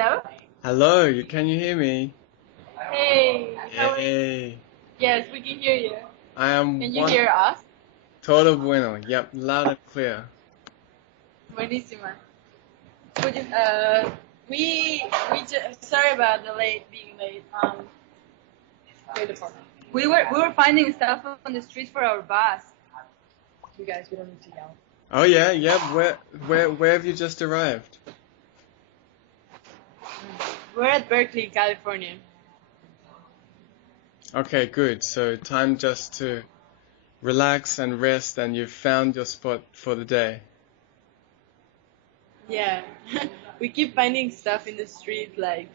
Hello? Hello, can you hear me? Hey, how are you? Hey, Yes, we can hear you. I am Can you hear us? todo bueno. Yep, loud and clear. Buenísima. We just, sorry about the being late. We were finding stuff on the streets for our bus. You guys, we don't need to yell. Oh yeah, yeah. Where have you just arrived? We're at Berkeley, California. Okay, good. So time just to relax and rest, and you've found your spot for the day. Yeah, we keep finding stuff in the street like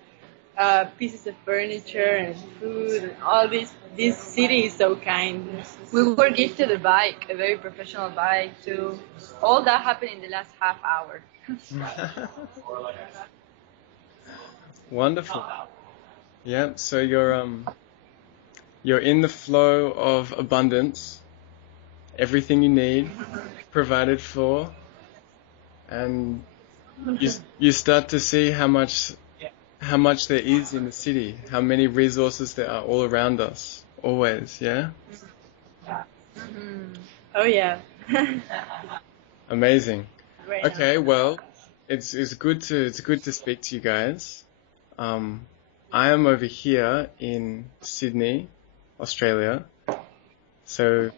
pieces of furniture and food and all this. This city is so kind. We were gifted a bike, a very professional bike too. All that happened in the last half hour. Wonderful. Yep. So you're in the flow of abundance. Everything you need provided for, and you start to see how much there is in the city, how many resources there are all around us, always, yeah? Mm-hmm. Oh yeah. Amazing. Right Okay, now. well, it's good to speak to you guys. I am over here in Sydney, Australia. So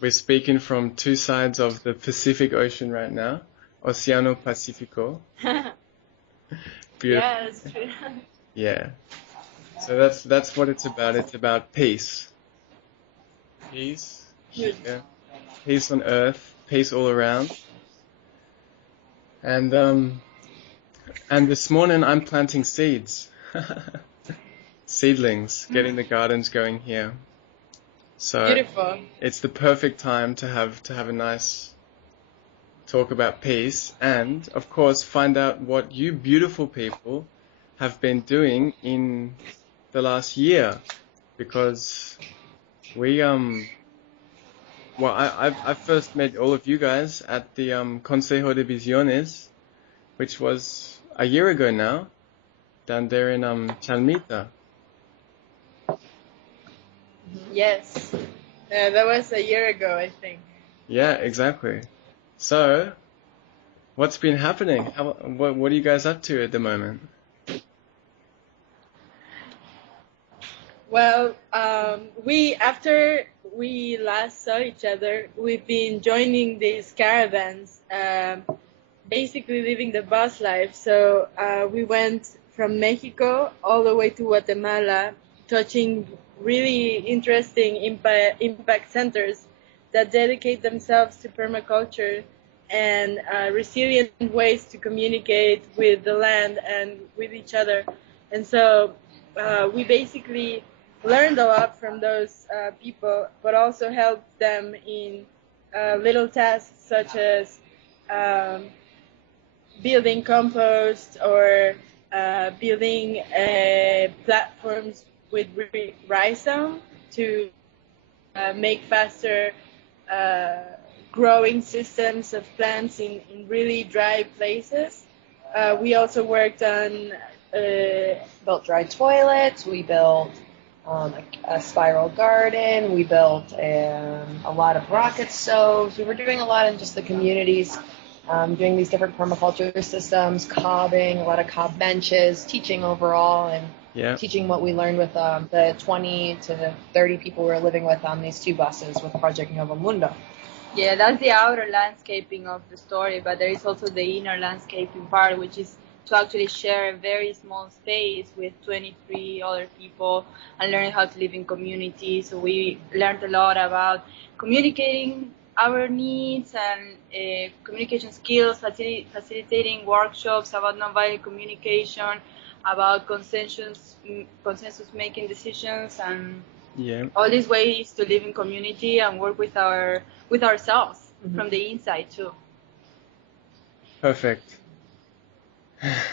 we're speaking from two sides of the Pacific Ocean right now, Oceano Pacifico. Beautiful. Yeah, that's true. Yeah. So that's what it's about. It's about peace. Peace here, peace on earth, peace all around. And this morning I'm planting seeds. Seedlings, getting the gardens going here. So Beautiful. it's the perfect time to have a nice talk about peace, and of course find out what you beautiful people have been doing in the last year, because we well, I first met all of you guys at the Consejo de Visiones, which was a year ago now, down there in Chalmita. Yes. That was a year ago, I think. Yeah, exactly. So, what's been happening? What are you guys up to at the moment? Well, after we last saw each other, we've been joining these caravans, basically living the bus life. So we went from Mexico all the way to Guatemala, touching really interesting impact centers that dedicate themselves to permaculture and resilient ways to communicate with the land and with each other. And so we basically learned a lot from those people, but also helped them in little tasks such as building compost or building platforms with rhizome to make faster growing systems of plants in really dry places. We also worked on built dry toilets. We built a spiral garden. We built a lot of rocket stoves. We were doing a lot in just the communities, doing these different permaculture systems, cobbing, a lot of cob benches, teaching overall, and teaching what we learned with the 20 to 30 people we were living with on these two buses with Project Novo Mundo. Yeah, that's the outer landscaping of the story, but there is also the inner landscaping part, which is to actually share a very small space with 23 other people and learn how to live in community. So we learned a lot about communicating our needs and communication skills, facilitating workshops about nonviolent communication, about consensus making decisions, and all these ways to live in community and work with ourselves from the inside too. Perfect.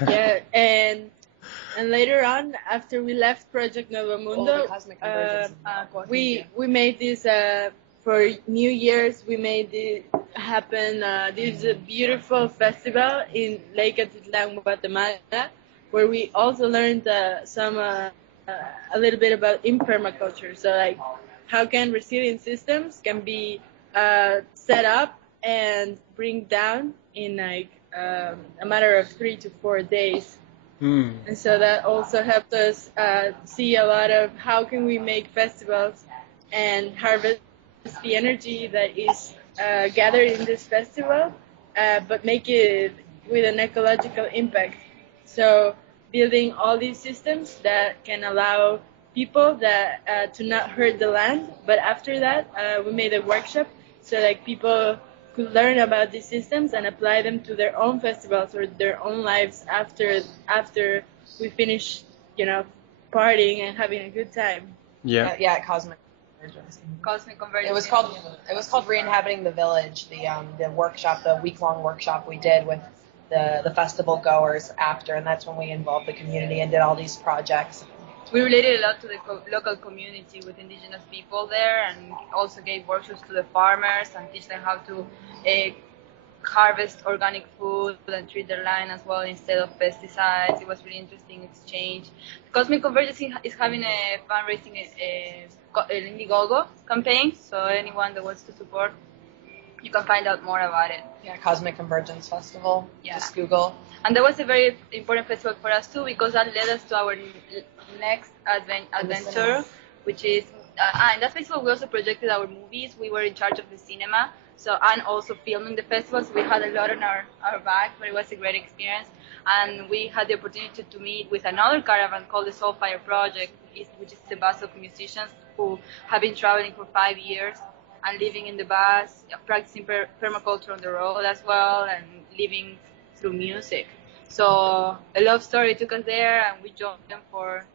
Yeah, and later on, after we left Project Novo Mundo, we made this for New Year's. We made it happen. This is a beautiful festival in Lake Atitlan, Guatemala, where we also learned a little bit about impermaculture. So like how can resilient systems can be set up and bring down in like a matter of 3 to 4 days. And so that also helped us see a lot of how can we make festivals and harvest the energy that is gathered in this festival, but make it with an ecological impact. So building all these systems that can allow people that to not hurt the land. But after that, we made a workshop so like people could learn about these systems and apply them to their own festivals or their own lives after we finish, partying and having a good time. Yeah. Cosmic Convergence. Cosmic Convergence. It was called Re-inhabiting the Village. The workshop, the week-long workshop we did with the festival goers after, and that's when we involved the community and did all these projects. We related a lot to the local community with indigenous people there, and also gave workshops to the farmers and teach them how to harvest organic food and treat their land as well instead of pesticides. It was really interesting exchange. Cosmic Convergence is having a fundraising an Indiegogo campaign, so anyone that wants to support, you can find out more about it. Yeah, Cosmic Convergence Festival. Yeah. Just Google. And that was a very important festival for us too, because that led us to our next adventure, which is in that festival we also projected our movies. We were in charge of the cinema, and also filming the festival, so we had a lot on our back, but it was a great experience. And we had the opportunity to meet with another caravan called the Soulfire Project, which is a bus of musicians who have been traveling for 5 years and living in the bus, practicing permaculture on the road as well, and living through music. So a love story took us there, and we joined them for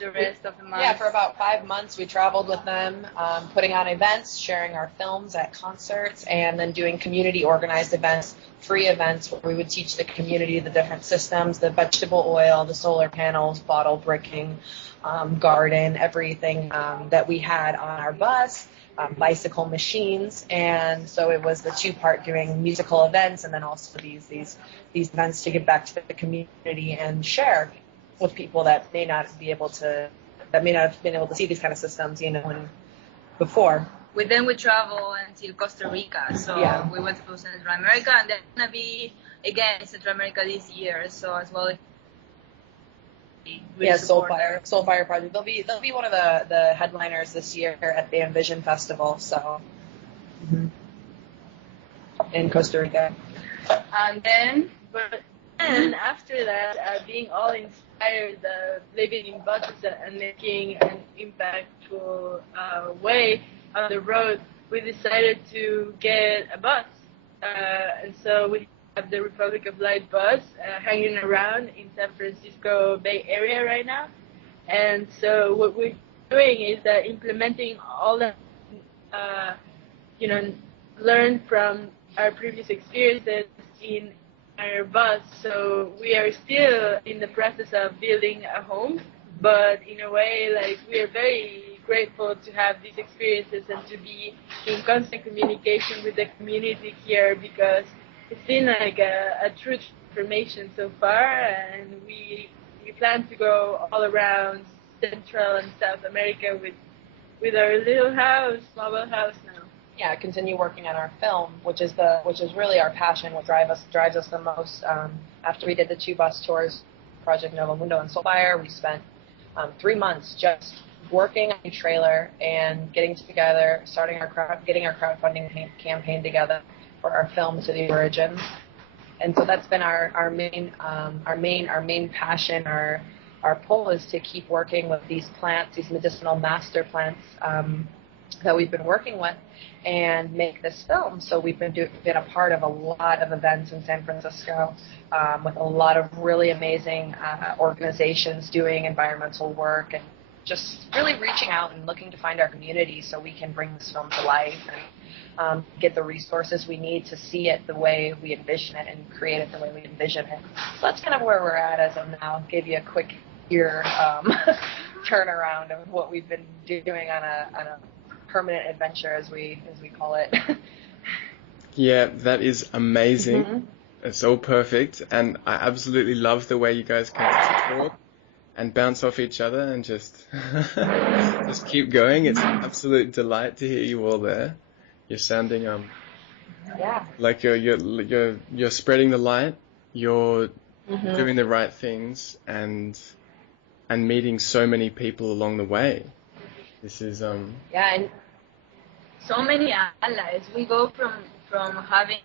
the rest of the month. Yeah, for about 5 months we traveled with them, putting on events, sharing our films at concerts, and then doing community organized events, free events where we would teach the community the different systems, the vegetable oil, the solar panels, bottle bricking, garden, everything that we had on our bus. Bicycle machines, and so it was the 2-part doing musical events and then also these events to give back to the community and share with people that may not have been able to see these kind of systems, before. With them we travel until Costa Rica, so we went to Central America, and then we're gonna be again in Central America this year, so as well. Yeah, Soulfire Project. They'll be one of the headliners this year at the Envision Festival. So in Costa Rica. And then after that, being all inspired, living in buses and making an impactful way on the road, we decided to get a bus, and so we have the Republic of Light bus hanging around in San Francisco Bay Area right now. And so what we're doing is implementing all that learned from our previous experiences in our bus. So we are still in the process of building a home, but in a way, like, we are very grateful to have these experiences and to be in constant communication with the community here, because it's been like a true transformation so far, and we plan to go all around Central and South America with our little mobile house now. Yeah, continue working on our film, which is really our passion, what drives us the most. After we did the 2 bus tours, Project Novo Mundo and Soulfire, we spent 3 months just working on a trailer and getting together, getting our crowdfunding campaign together for our film To the Origins. And so that's been our main passion. Our pull is to keep working with these plants, these medicinal master plants that we've been working with, and make this film. So we've been a part of a lot of events in San Francisco with a lot of really amazing organizations doing environmental work, and just really reaching out and looking to find our community so we can bring this film to life and get the resources we need to see it the way we envision it and create it the way we envision it. So that's kind of where we're at as of now. Give you a quick year turnaround of what we've been doing on a permanent adventure, as we call it. Yeah, that is amazing. It's so perfect, and I absolutely love the way you guys came talk and bounce off each other and just just keep going. It's an absolute delight to hear you all there. You're sounding Yeah. like you're spreading the light. You're doing the right things and meeting so many people along the way. This is Yeah, and so many allies. We go from having,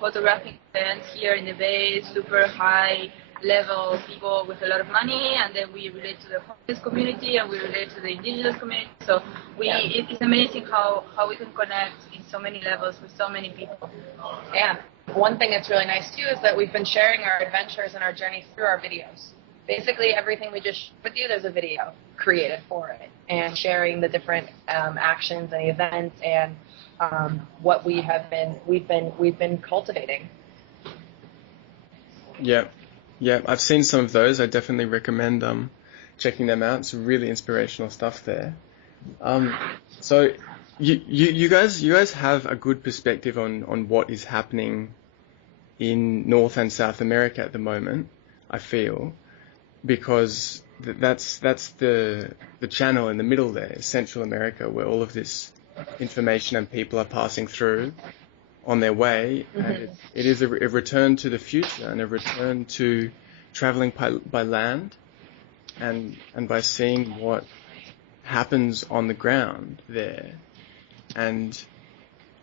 photographic events here in the Bay, super high level people with a lot of money, and then we relate to the homeless community and we relate to the indigenous community. So it's amazing how we can connect in so many levels with so many people. yeah, one thing that's really nice too is that we've been sharing our adventures and our journey through our videos. Basically, everything we just shared with you, there's a video created for it, and sharing the different actions and events and what we've been cultivating. Yeah, I've seen some of those. I definitely recommend checking them out. It's really inspirational stuff there. So you guys have a good perspective on what is happening in North and South America at the moment, I feel, because that's the channel in the middle there, Central America, where all of this information and people are passing through on their way, and it is a return to the future and a return to traveling by land and by seeing what happens on the ground there. And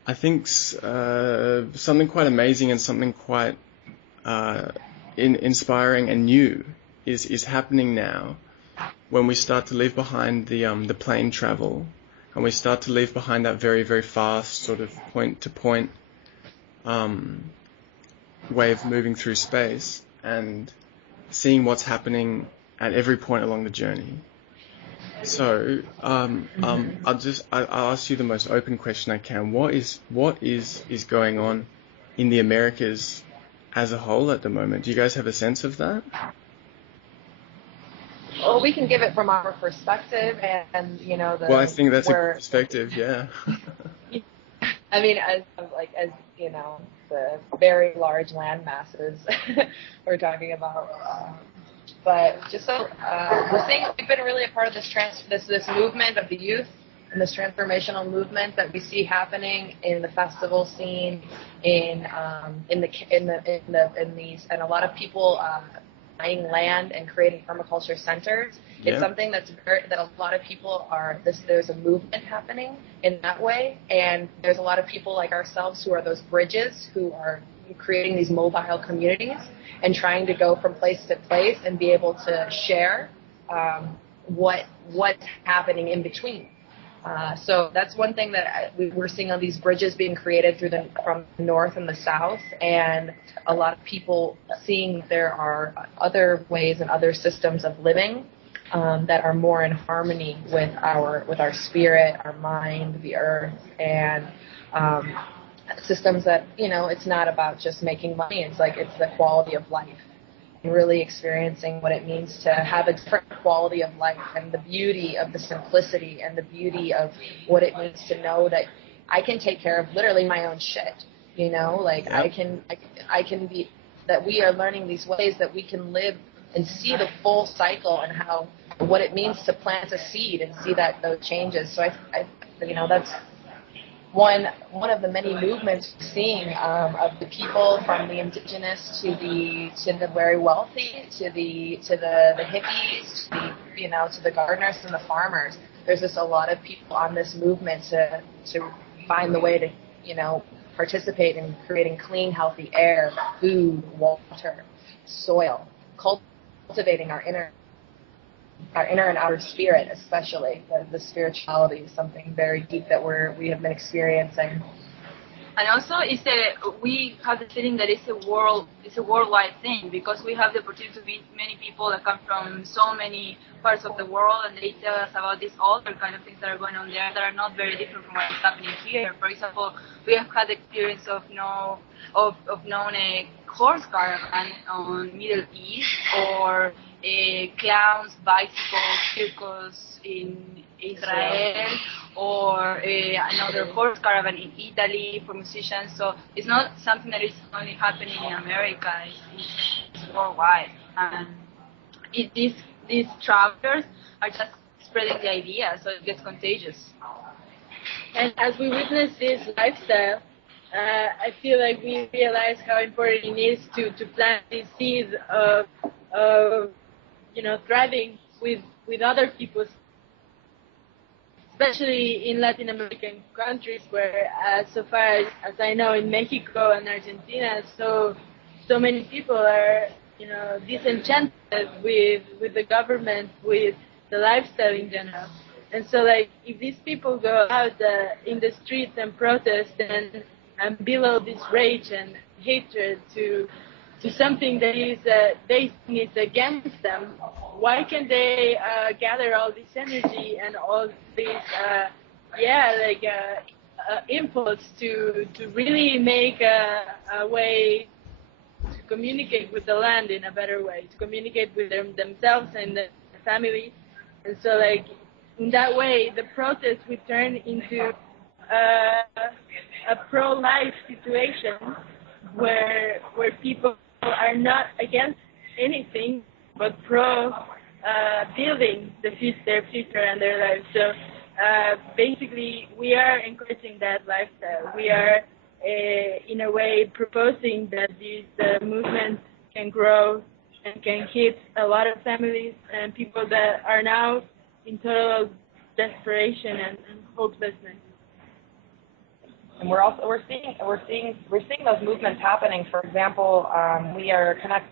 I think something quite amazing and something quite inspiring and new is happening now when we start to leave behind the plane travel, and we start to leave behind that very, very fast sort of point-to-point way of moving through space and seeing what's happening at every point along the journey. So I'll ask you the most open question I can. What is going on in the Americas as a whole at the moment? Do you guys have a sense of that? Well, we can give it from our perspective, and Well, I think that's a good perspective. Yeah. I mean, as the very large land masses we're talking about. But just so we're seeing, we've been really a part of this movement of the youth and this transformational movement that we see happening in the festival scene, in these, and a lot of people buying land and creating permaculture centers. It's something that a lot of people are. There's a movement happening in that way, and there's a lot of people like ourselves who are those bridges, who are creating these mobile communities and trying to go from place to place and be able to share what's happening in between. So that's one thing that we're seeing on these bridges being created from the north and the south, and a lot of people seeing there are other ways and other systems of living that are more in harmony with our spirit, our mind, the earth, and systems that, it's not about just making money. It's the quality of life, and really experiencing what it means to have a different quality of life, and the beauty of the simplicity, and the beauty of what it means to know that I can take care of literally my own shit. I can be, that we are learning these ways that we can live and see the full cycle and what it means to plant a seed and see those changes. So I that's one of the many movements we're seeing of the people, from the indigenous to the very wealthy, to the hippies, to the gardeners and the farmers. There's just a lot of people on this movement to find the way to participate in creating clean, healthy air, food, water, soil, cultivating our inner and outer spirit, especially the spirituality is something very deep that we have been experiencing. And also, we have the feeling that it's a worldwide thing, because we have the opportunity to meet many people that come from so many parts of the world, and they tell us about these other kind of things that are going on there that are not very different from what is happening here. For example, we have had the experience of knowing a horse caravan on Middle East, or clowns, bicycles, circus in Israel, or another horse caravan in Italy for musicians. So it's not something that is only happening in America, it's worldwide. And these travelers are just spreading the idea, so it gets contagious. And as we witness this lifestyle, I feel like we realize how important it is to plant these seeds of thriving with other people, especially in Latin American countries where, so far as I know, in Mexico and Argentina, so many people are, disenchanted with the government, with the lifestyle in general. And so, like, if these people go out in the streets and protest and below this rage and hatred to something that is they think is against them, why can't they gather all this energy and all this impulse to really make a way to communicate with the land in a better way, to communicate with themselves and their family. And so, like, in that way, the protest would turn into a pro-life situation where people are not against anything but pro building their future and their lives. So basically, we are encouraging that lifestyle. We are, in a way, proposing that this movement can grow and can hit a lot of families and people that are now in total desperation and hopelessness. And we're seeing those movements happening. For example, we are connected.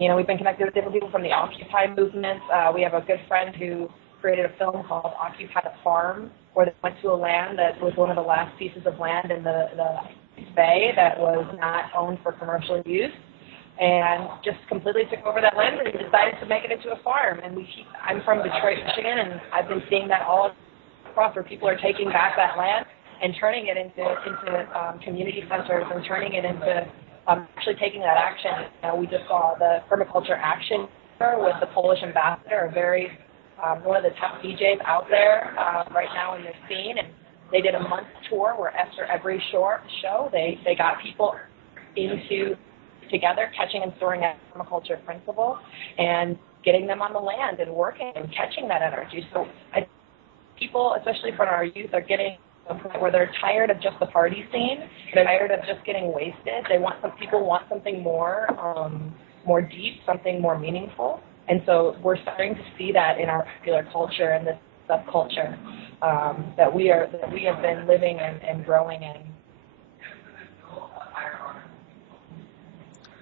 We've been connected with different people from the Occupy movement. We have a good friend who created a film called Occupy the Farm, where they went to a land that was one of the last pieces of land in the bay that was not owned for commercial use, and just completely took over that land and decided to make it into a farm. And I'm from Detroit, Michigan, and I've been seeing that all across, where people are taking back that land and turning it into community centers and turning it into actually taking that action. We just saw the Permaculture Action with the Polish ambassador, one of the top DJs out there right now in this scene. And they did a month tour where after every show, they got people together, catching and storing at permaculture principle, and getting them on the land and working and catching that energy. So people, especially from our youth, are getting to a point where they're tired of just the party scene. They're tired of just getting wasted. People want something more deep, something more meaningful. And so we're starting to see that in our popular culture and this subculture that we have been living and growing in.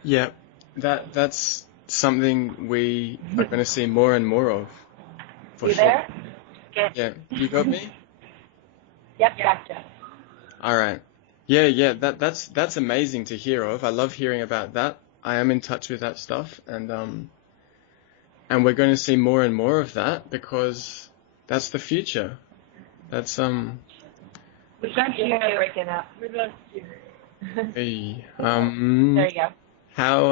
Yeah, that's something we are going to see more and more of. For you sure. There? Yeah, you got me? Yep, gotcha. All right. Yeah, that's amazing to hear of. I love hearing about that. I am in touch with that stuff, and we're going to see more and more of that because that's the future. That's We can't hear you breaking up. We lost you. Hey, There you go. how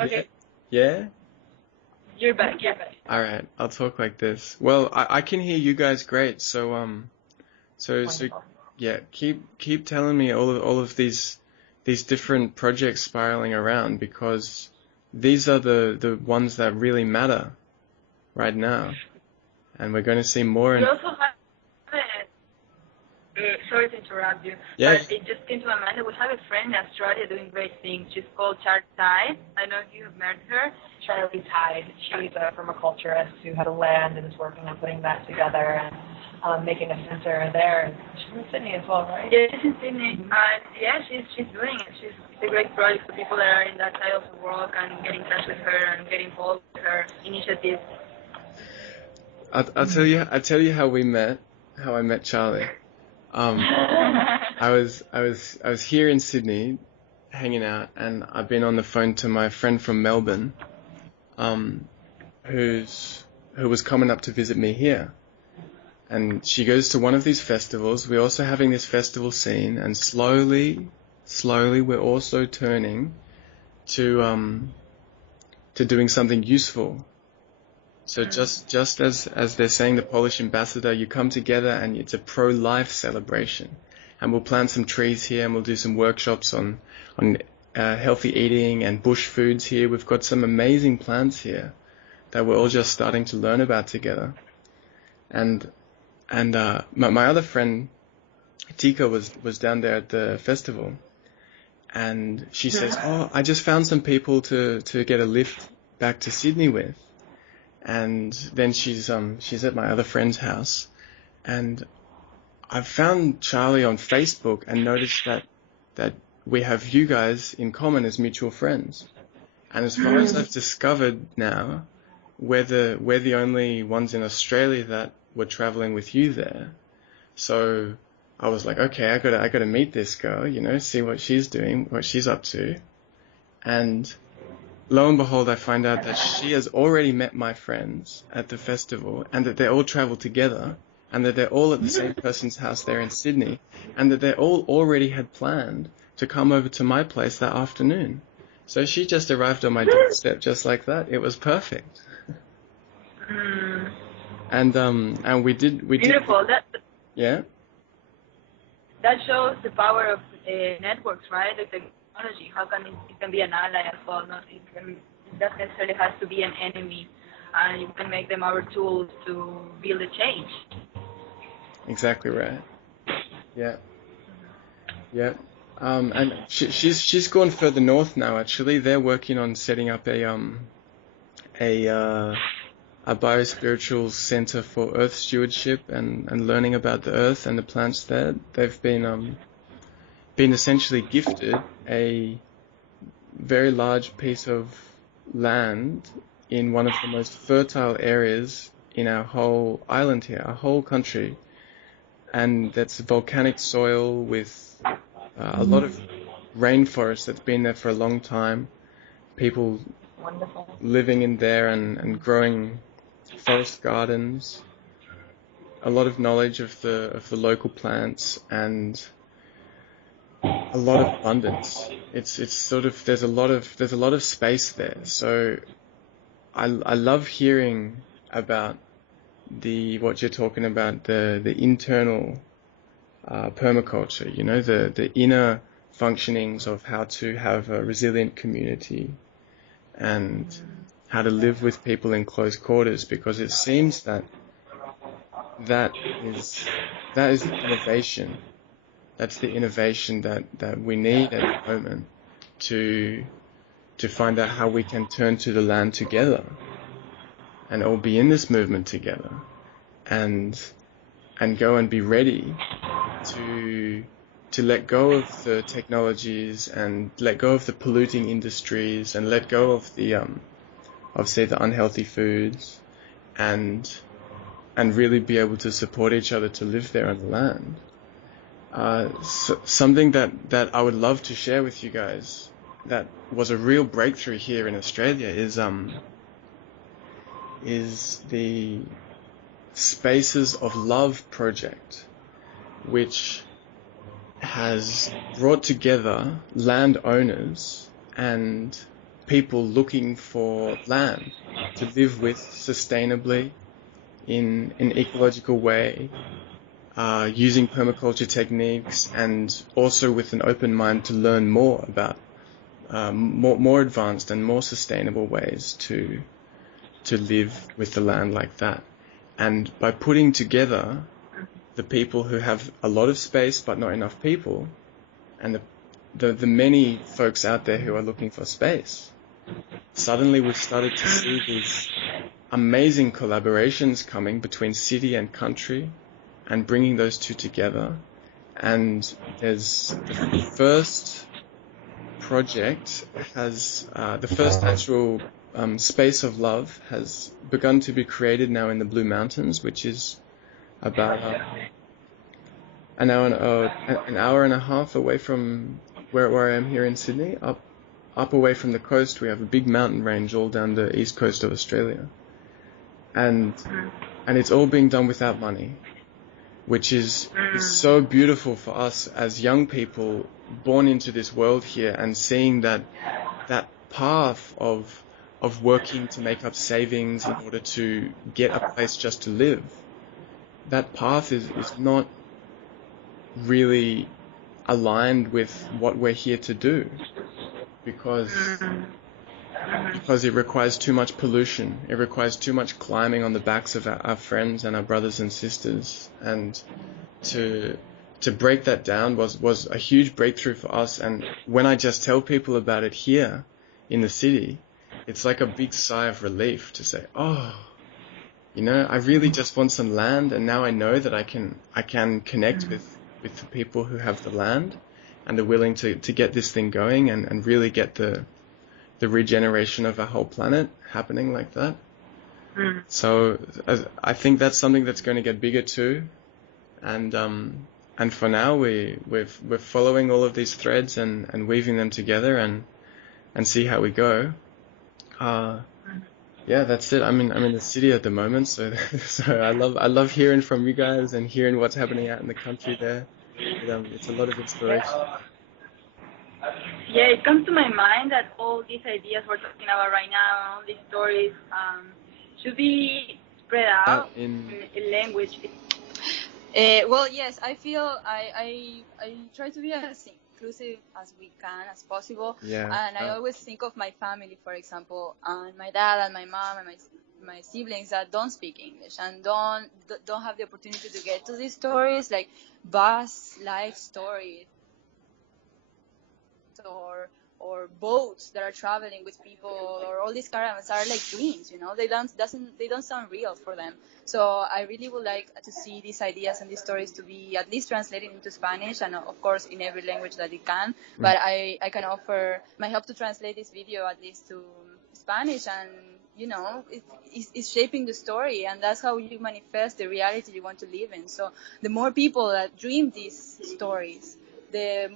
Okay. yeah? You're back. All right, I'll talk like this. Well, I can hear you guys great, so Wonderful. yeah, keep telling me all of these different projects spiraling around, because these are the ones that really matter right now, and we're going to see more. We also have sorry to interrupt you, Yeah. but it just came to my mind that we have a friend in Australia doing great things. She's called Charlie Tide. I don't know if you have met her. Charlie Tide. She's a permaculturist who had a land and is working on putting that together and making a center there. She's in Sydney as well, right? Yeah, she's in Sydney. And yeah, she's doing it. It's a great project for people that are in that side of the world and get in touch with her and get involved with her initiatives. I'll tell you how I met Charlie. I was here in Sydney hanging out, and I've been on the phone to my friend from Melbourne, who was coming up to visit me here. And she goes to one of these festivals. We're also having this festival scene, and slowly we're also turning to doing something useful. So just as they're saying, the Polish ambassador, you come together and it's a pro-life celebration. And we'll plant some trees here, and we'll do some workshops on healthy eating and bush foods here. We've got some amazing plants here that we're all just starting to learn about together. And my other friend Tika was down there at the festival, and she says, "Oh, I just found some people to get a lift back to Sydney with." And then she's at my other friend's house, and I've found Charlie on Facebook and noticed that we have you guys in common as mutual friends. And as far as I've discovered now, we're the only ones in Australia that were traveling with you there. So I was like, okay, I gotta meet this girl, you know, see what she's doing, what she's up to. And lo and behold, I find out that she has already met my friends at the festival, and that they all travel together, and that they're all at the same person's house there in Sydney, and that they all already had planned to come over to my place that afternoon. So she just arrived on my doorstep just like that. It was perfect. And we did. Beautiful. Yeah. That shows the power of networks, right? The technology. How can it can be an ally as well? It doesn't necessarily has to be an enemy, and you can make them our tools to build a change. Exactly right. Yeah. Yeah. And she's gone further north now. Actually, they're working on setting up a biospiritual center for Earth stewardship and learning about the Earth and the plants there. They've been essentially gifted a very large piece of land in one of the most fertile areas in our whole island here, our whole country, and that's volcanic soil with a lot of rainforest that's been there for a long time. People living in there and growing forest gardens. A lot of knowledge of the local plants and a lot of abundance. It's sort of there's a lot of space there. So I love hearing about what you're talking about, the internal permaculture, you know, the inner functionings of how to have a resilient community and how to live with people in close quarters, because it seems that is the innovation. That's the innovation that we need at the moment to find out how we can turn to the land together and all be in this movement together and go and be ready to let go of the technologies and let go of the polluting industries and let go of the say the unhealthy foods and really be able to support each other to live there on the land. Something that I would love to share with you guys that was a real breakthrough here in Australia is the Spaces of Love project, which has brought together landowners and people looking for land to live with sustainably in an ecological way, using permaculture techniques, and also with an open mind to learn more about more advanced and more sustainable ways to live with the land like that. And by putting together the people who have a lot of space but not enough people, and the many folks out there who are looking for space, suddenly we've started to see these amazing collaborations coming between city and country and bringing those two together. And there's the first project has the first actual space of love has begun to be created now in the Blue Mountains, which is about an hour and a half away from where I am here in Sydney, up away from the coast. We have a big mountain range all down the east coast of Australia, and it's all being done without money, which is so beautiful for us as young people born into this world here, and seeing that path of working to make up savings in order to get a place just to live. That path is not really aligned with what we're here to do, because because it requires too much pollution. It requires too much climbing on the backs of our friends and our brothers and sisters. And to break that down was a huge breakthrough for us. And when I just tell people about it here in the city, it's like a big sigh of relief to say, oh, you know, I really just want some land, and now I know that I can connect with the people who have the land and are willing to get this thing going and really get the regeneration of our whole planet happening like that. So I think that's something that's going to get bigger too. And for now we're following all of these threads and weaving them together and see how we go. Yeah, that's it. I'm in the city at the moment, so I love hearing from you guys and hearing what's happening out in the country there. It's a lot of inspiration. Yeah, it comes to my mind that all these ideas we're talking about right now, all these stories, should be spread out in language. Well, yes, I feel I try to be as inclusive as we can, as possible. Yeah. And I always think of my family, for example, and my dad and my mom and my siblings that don't speak English and don't have the opportunity to get to these stories, like bus life stories or boats that are traveling with people, or all these caravans are like dreams, you know. They don't sound real for them. So I really would like to see these ideas and these stories to be at least translated into Spanish, and of course in every language that it can. But I can offer my help to translate this video at least to Spanish, and you know, it's shaping the story, and that's how you manifest the reality you want to live in. So the more people that dream these stories, the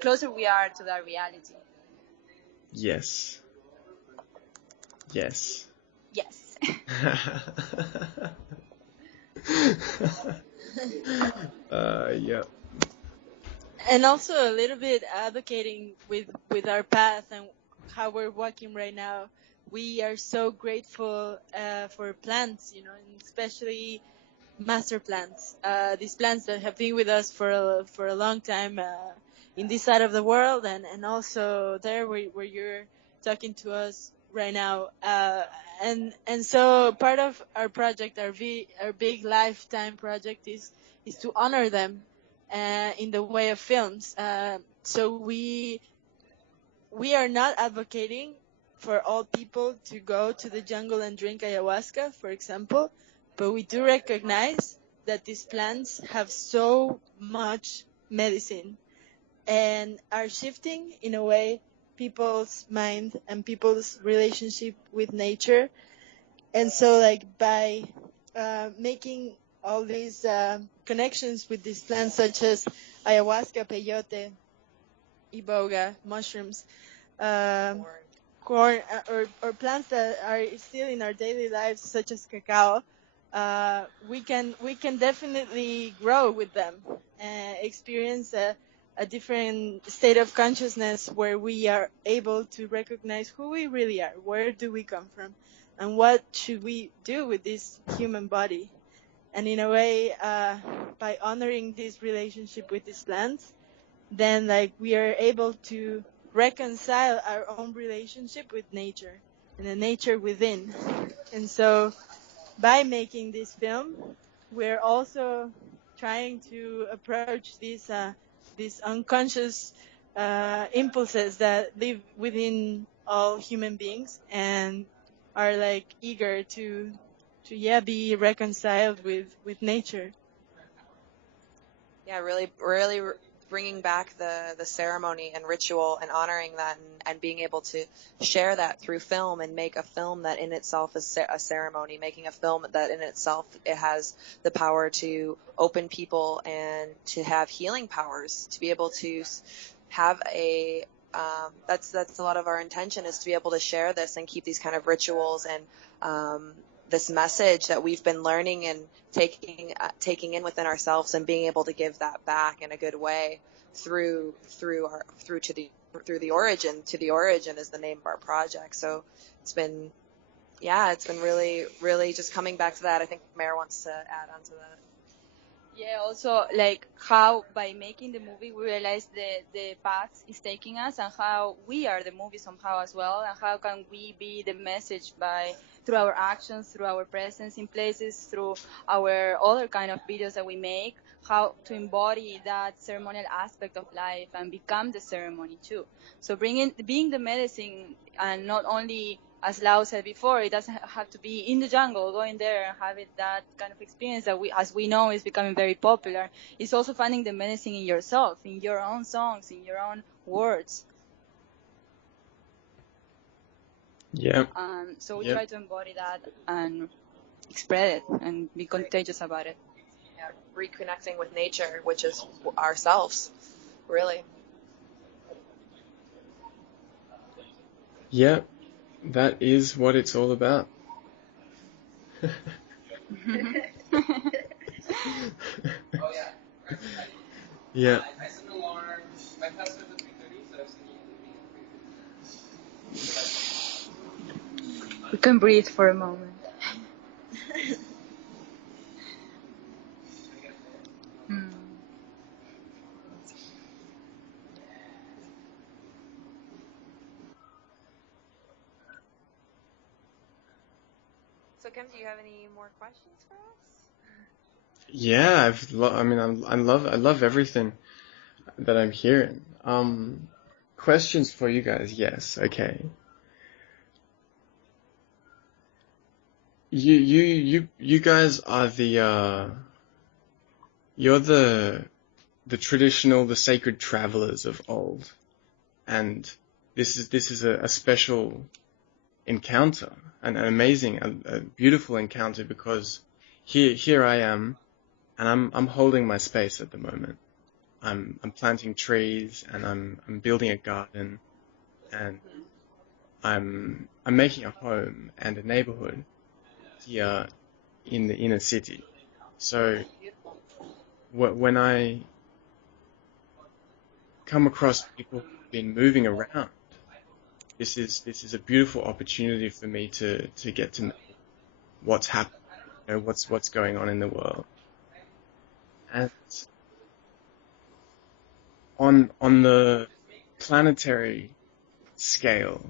closer we are to that reality. Yes. Yes. Yes. Yeah. And also a little bit advocating with our path and how we're walking right now. We are so grateful for plants, you know, and especially master plants. These plants that have been with us for a long time in this side of the world, and also there where you're talking to us right now. And so part of our project, our big lifetime project, is to honor them in the way of films. So we are not advocating for all people to go to the jungle and drink ayahuasca, for example, but we do recognize that these plants have so much medicine and are shifting, in a way, people's mind and people's relationship with nature. And so, like, by making all these connections with these plants, such as ayahuasca, peyote, iboga, mushrooms, corn, or plants that are still in our daily lives, such as cacao, we can definitely grow with them and experience a different state of consciousness where we are able to recognize who we really are, where do we come from, and what should we do with this human body. And in a way, by honoring this relationship with these plants, then like we are able to reconcile our own relationship with nature and the nature within. And so by making this film, we're also trying to approach these unconscious impulses that live within all human beings and are like eager to be reconciled with nature. Yeah, really bringing back the ceremony and ritual and honoring that, and being able to share that through film and make a film that in itself is a ceremony, making a film that in itself it has the power to open people and to have healing powers, to be able to have a that's a lot of our intention, is to be able to share this and keep these kind of rituals and this message that we've been learning and taking in within ourselves, and being able to give that back in a good way through the origin. To the origin is the name of our project. So it's been really just coming back to that. I think Mer wants to add on to that. Yeah, also like how by making the movie we realize the path is taking us and how we are the movie somehow as well, and how can we be the message by through our actions, through our presence in places, through our other kind of videos that we make, how to embody that ceremonial aspect of life and become the ceremony too. So being the medicine, and not only, as Lau said before, it doesn't have to be in the jungle, going there and having that kind of experience that as we know, is becoming very popular. It's also finding the medicine in yourself, in your own songs, in your own words. Yeah. So we Yep. try to embody that and spread it and be contagious about it. Yeah, reconnecting with nature, which is ourselves, really. Yeah, that is what it's all about. Yeah. We can breathe for a moment. So, Kim, do you have any more questions for us? Yeah, I love everything that I'm hearing. Questions for you guys? Yes. Okay. You guys are you're the traditional, the sacred travelers of old, and this is a special encounter, an amazing, a beautiful encounter, because here I am, and I'm holding my space at the moment. I'm planting trees, and I'm building a garden, and I'm making a home and a neighborhood here in the inner city. So when I come across people who've been moving around, this is a beautiful opportunity for me to get to know what's happening, you know, what's going on in the world. And on the planetary scale,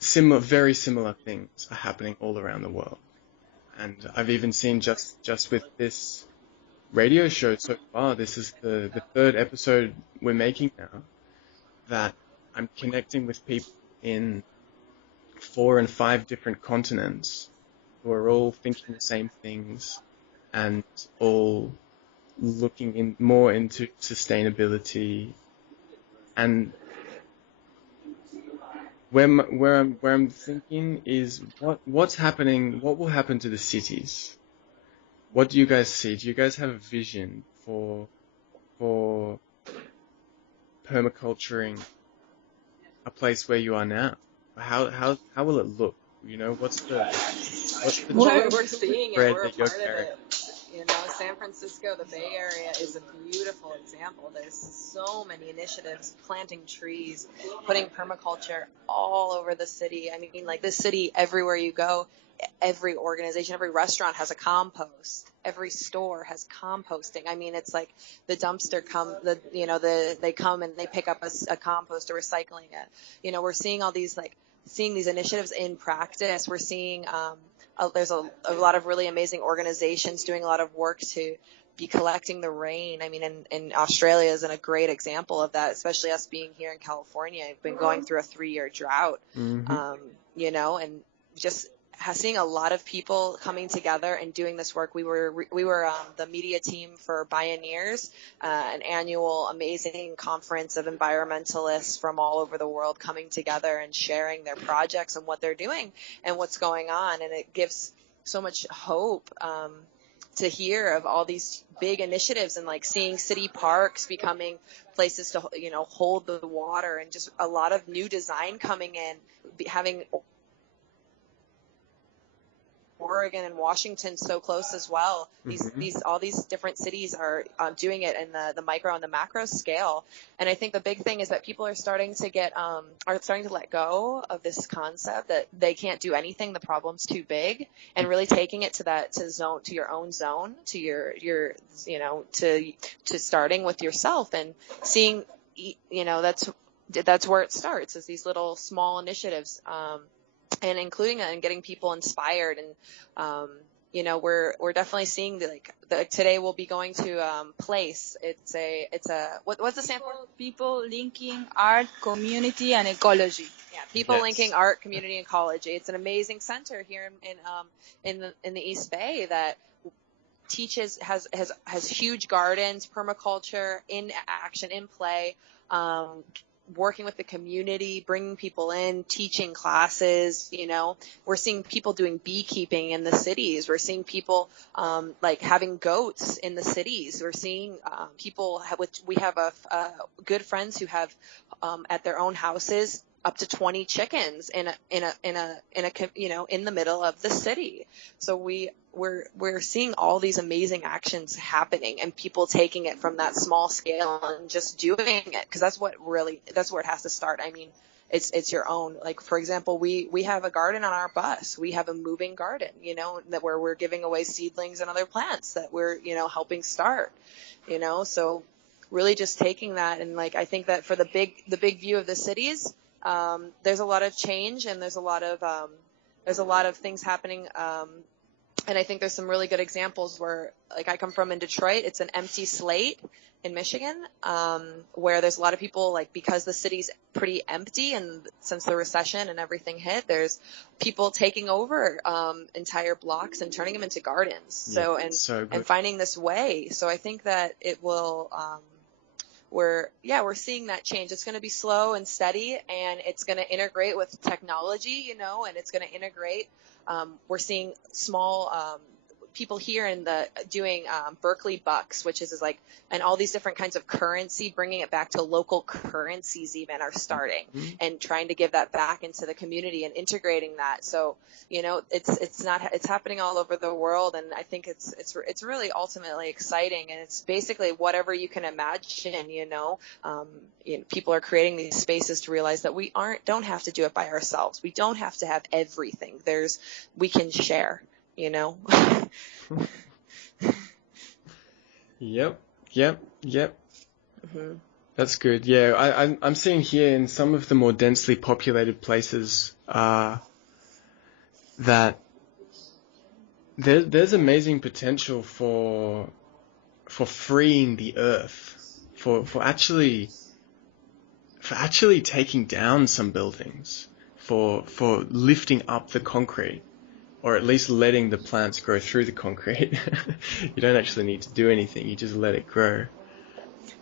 very similar things are happening all around the world. And I've even seen just with this radio show so far, this is the third episode we're making now, that I'm connecting with people in 4 and 5 different continents who are all thinking the same things and all looking more into sustainability. And where I'm thinking is what's happening, what will happen to the cities? What do you guys see? Do you guys have a vision for permaculturing a place where you are now? How will it look? You know, what's the We're seeing it. thread We're a that you're part of carrying? it. You know, San Francisco, the Bay Area, is a beautiful example. There's so many initiatives, planting trees, putting permaculture all over the city. I mean, like this city, everywhere you go, every organization, every restaurant has a compost. Every store has composting. I mean, it's like the dumpster they come and they pick up a compost or recycling it. You know, we're seeing all these seeing these initiatives in practice. We're seeing there's a lot of really amazing organizations doing a lot of work to be collecting the rain. I mean, in Australia is a great example of that, especially us being here in California. I've been going through a 3-year drought, you know, and just seeing a lot of people coming together and doing this work. We were the media team for Bioneers, an annual amazing conference of environmentalists from all over the world coming together and sharing their projects and what they're doing and what's going on. And it gives so much hope to hear of all these big initiatives and seeing city parks becoming places to, you know, hold the water, and just a lot of new design coming in, having Oregon and Washington so close as well. All these different cities are doing it in the micro and the macro scale. And I think the big thing is that people are starting to let go of this concept that they can't do anything, the problem's too big, and really taking it to your own zone, to your to starting with yourself and seeing, that's where it starts, is these little small initiatives, and including it and getting people inspired. And we're definitely seeing today we'll be going to Place. It's a what's the stand for? People linking art, community, and ecology. Yeah, people linking art, community, and ecology. It's an amazing center here in the East Bay that teaches, has huge gardens, permaculture in action, in play, working with the community, bringing people in, teaching classes. We're seeing people doing beekeeping in the cities. We're seeing people having goats in the cities. We're seeing people we have good friends who have at their own houses up to 20 chickens in the middle of the city. So we're seeing all these amazing actions happening, and people taking it from that small scale and just doing it, because that's where it has to start. I mean, it's your own. Like, for example, we have a garden on our bus. We have a moving garden, where we're giving away seedlings and other plants that we're helping start. So really just taking that, and I think that for the big view of the cities, there's a lot of change, and there's a lot of things happening. And I think there's some really good examples where, I come from in Detroit, it's an empty slate in Michigan, where there's a lot of people, because the city's pretty empty, and since the recession and everything hit, there's people taking over entire blocks and turning them into gardens. And finding this way. So I think that it will. We're seeing that change. It's going to be slow and steady, and it's going to integrate with technology, and it's going to integrate. We're seeing small people here doing Berkeley bucks, which is and all these different kinds of currency, bringing it back to local currencies even are starting, and trying to give that back into the community and integrating that. So, it's happening all over the world, and I think it's really ultimately exciting, and it's basically whatever you can imagine. People are creating these spaces to realize that we don't have to do it by ourselves. We don't have to have everything. We can share. Yep. Mm-hmm. That's good. Yeah, I'm seeing here in some of the more densely populated places that there's amazing potential for freeing the earth, for actually taking down some buildings, for lifting up the concrete, or at least letting the plants grow through the concrete. You don't actually need to do anything, you just let it grow.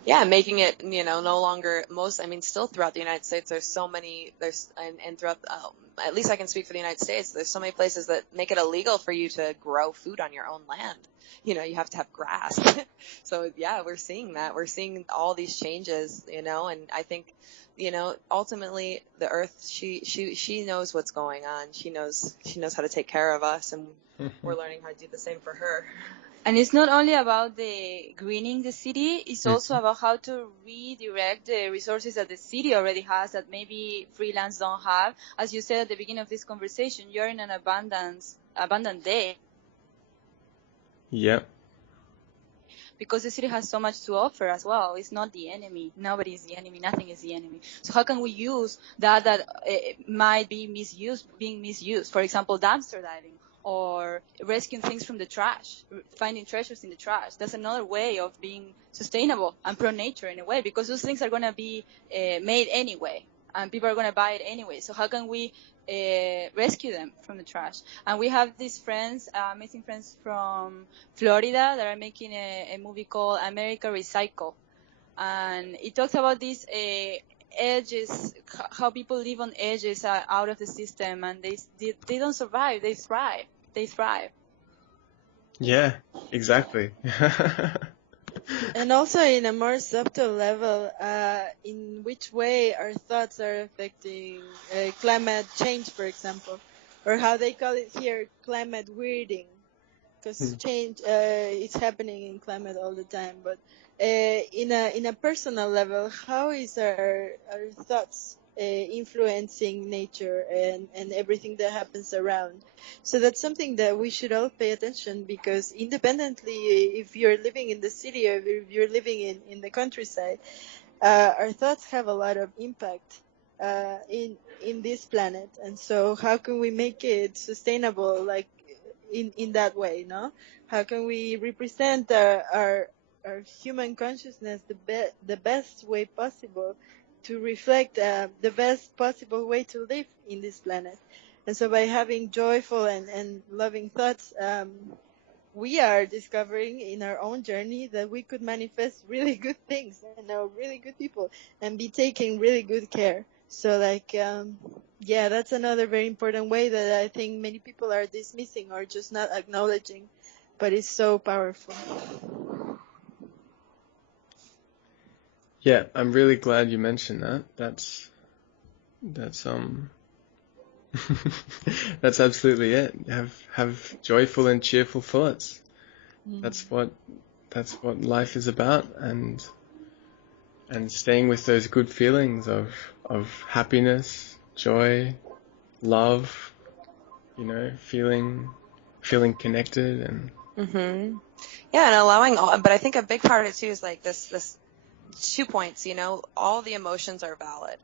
Yeah, making it, no longer still throughout the United States, there's so many, and throughout, at least I can speak for the United States, there's so many places that make it illegal for you to grow food on your own land. You have to have grass. So yeah, we're seeing that. We're seeing all these changes, and I think, ultimately the earth, she knows what's going on. She knows how to take care of us, and we're learning how to do the same for her. And it's not only about the greening the city, it's also about how to redirect the resources that the city already has that maybe freelance don't have. As you said at the beginning of this conversation, you're in an abundant day. Yep. Because the city has so much to offer as well. It's not the enemy. Nobody is the enemy. Nothing is the enemy. So how can we use that might be being misused? For example, dumpster diving, or rescuing things from the trash, finding treasures in the trash. That's another way of being sustainable and pro-nature in a way, because those things are going to be made anyway, and people are going to buy it anyway. So how can we rescue them from the trash? And we have these friends, amazing friends from Florida, that are making a movie called America Recycle. And it talks about these edges, how people live on edges out of the system, and they don't survive, they thrive. Yeah, exactly. And also in a more subtle level, in which way our thoughts are affecting climate change, for example. or how they call it here, climate weirding, because change is happening in climate all the time. But in a personal level, how is our thoughts influencing nature and everything that happens around? So that's something that we should all pay attention, because independently, if you're living in the city or if you're living in the countryside, our thoughts have a lot of impact in this planet. And so how can we make it sustainable, like in that way, no? How can we represent our human consciousness the best way possible to reflect the best possible way to live in this planet? And so by having joyful and loving thoughts, we are discovering in our own journey that we could manifest really good things and know really good people and be taking really good care. So like, yeah, that's another very important way that I think many people are dismissing or just not acknowledging, but it's so powerful. Yeah, I'm really glad you mentioned that. That's that's absolutely it. Have joyful and cheerful thoughts. That's what life is about, and staying with those good feelings of happiness, joy, love, feeling connected and Yeah, and allowing all, but I think a big part of it too is like this 2 points, all the emotions are valid,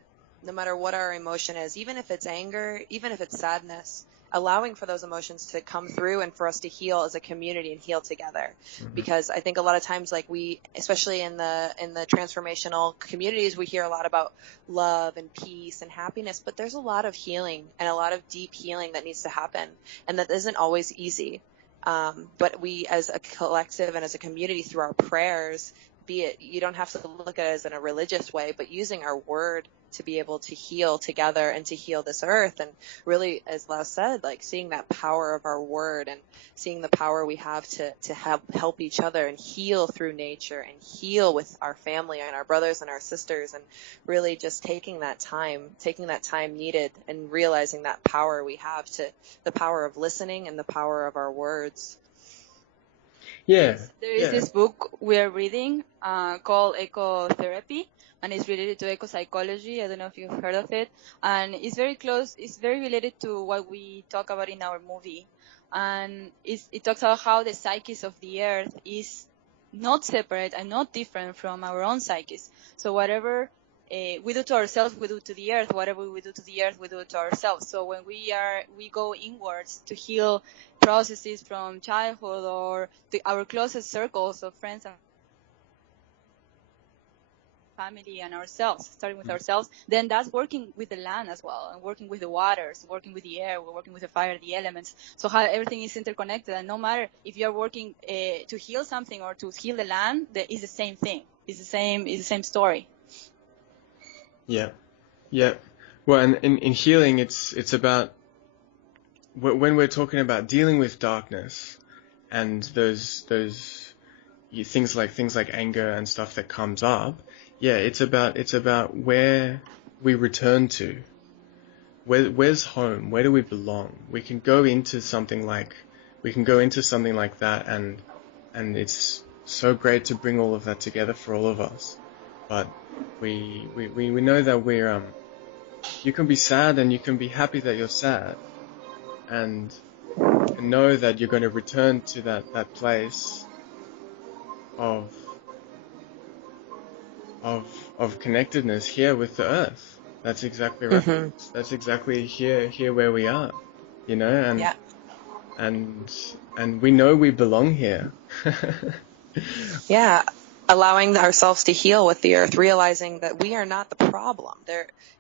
no matter what our emotion is, even if it's anger, even if it's sadness, allowing for those emotions to come through and for us to heal as a community and heal together. Because I think a lot of times, like we, especially in the transformational communities, we hear a lot about love and peace and happiness, but there's a lot of healing and a lot of deep healing that needs to happen, and that isn't always easy. But we as a collective and as a community, through our prayers, be it, you don't have to look at it as in a religious way, but using our word to be able to heal together and to heal this earth. And really, as Les said, like seeing that power of our word and seeing the power we have to help each other and heal through nature and heal with our family and our brothers and our sisters, and really just taking that time needed and realizing that power we have, to the power of listening and the power of our words. yeah. There is this book we are reading called Ecotherapy, and it's related to ecopsychology. I don't know if you've heard of it. And it's very close. It's very related to what we talk about in our movie. And it talks about how the psyche of the earth is not separate and not different from our own psyches. So whatever we do to ourselves, we do to the earth. Whatever we do to the earth, we do to ourselves. So when we go inwards to heal processes from childhood or our closest circles of friends and family and ourselves, starting with ourselves, then that's working with the land as well, and working with the waters, working with the air, we're working with the fire, the elements. So how everything is interconnected, and no matter if you're working to heal something or to heal the land, it's the same thing. It's the same story. Yeah. Well, and in healing, it's about, when we're talking about dealing with darkness and those things like anger and stuff that comes up. Yeah, it's about where we return to. Where's home? Where do we belong? We can go into something like that, and it's so great to bring all of that together for all of us. But we know that you can be sad and you can be happy that you're sad, and know that you're going to return to that place of connectedness here with the earth. That's exactly right. That's exactly here where we are, and we know we belong here. Yeah, allowing ourselves to heal with the earth, realizing that we are not the problem.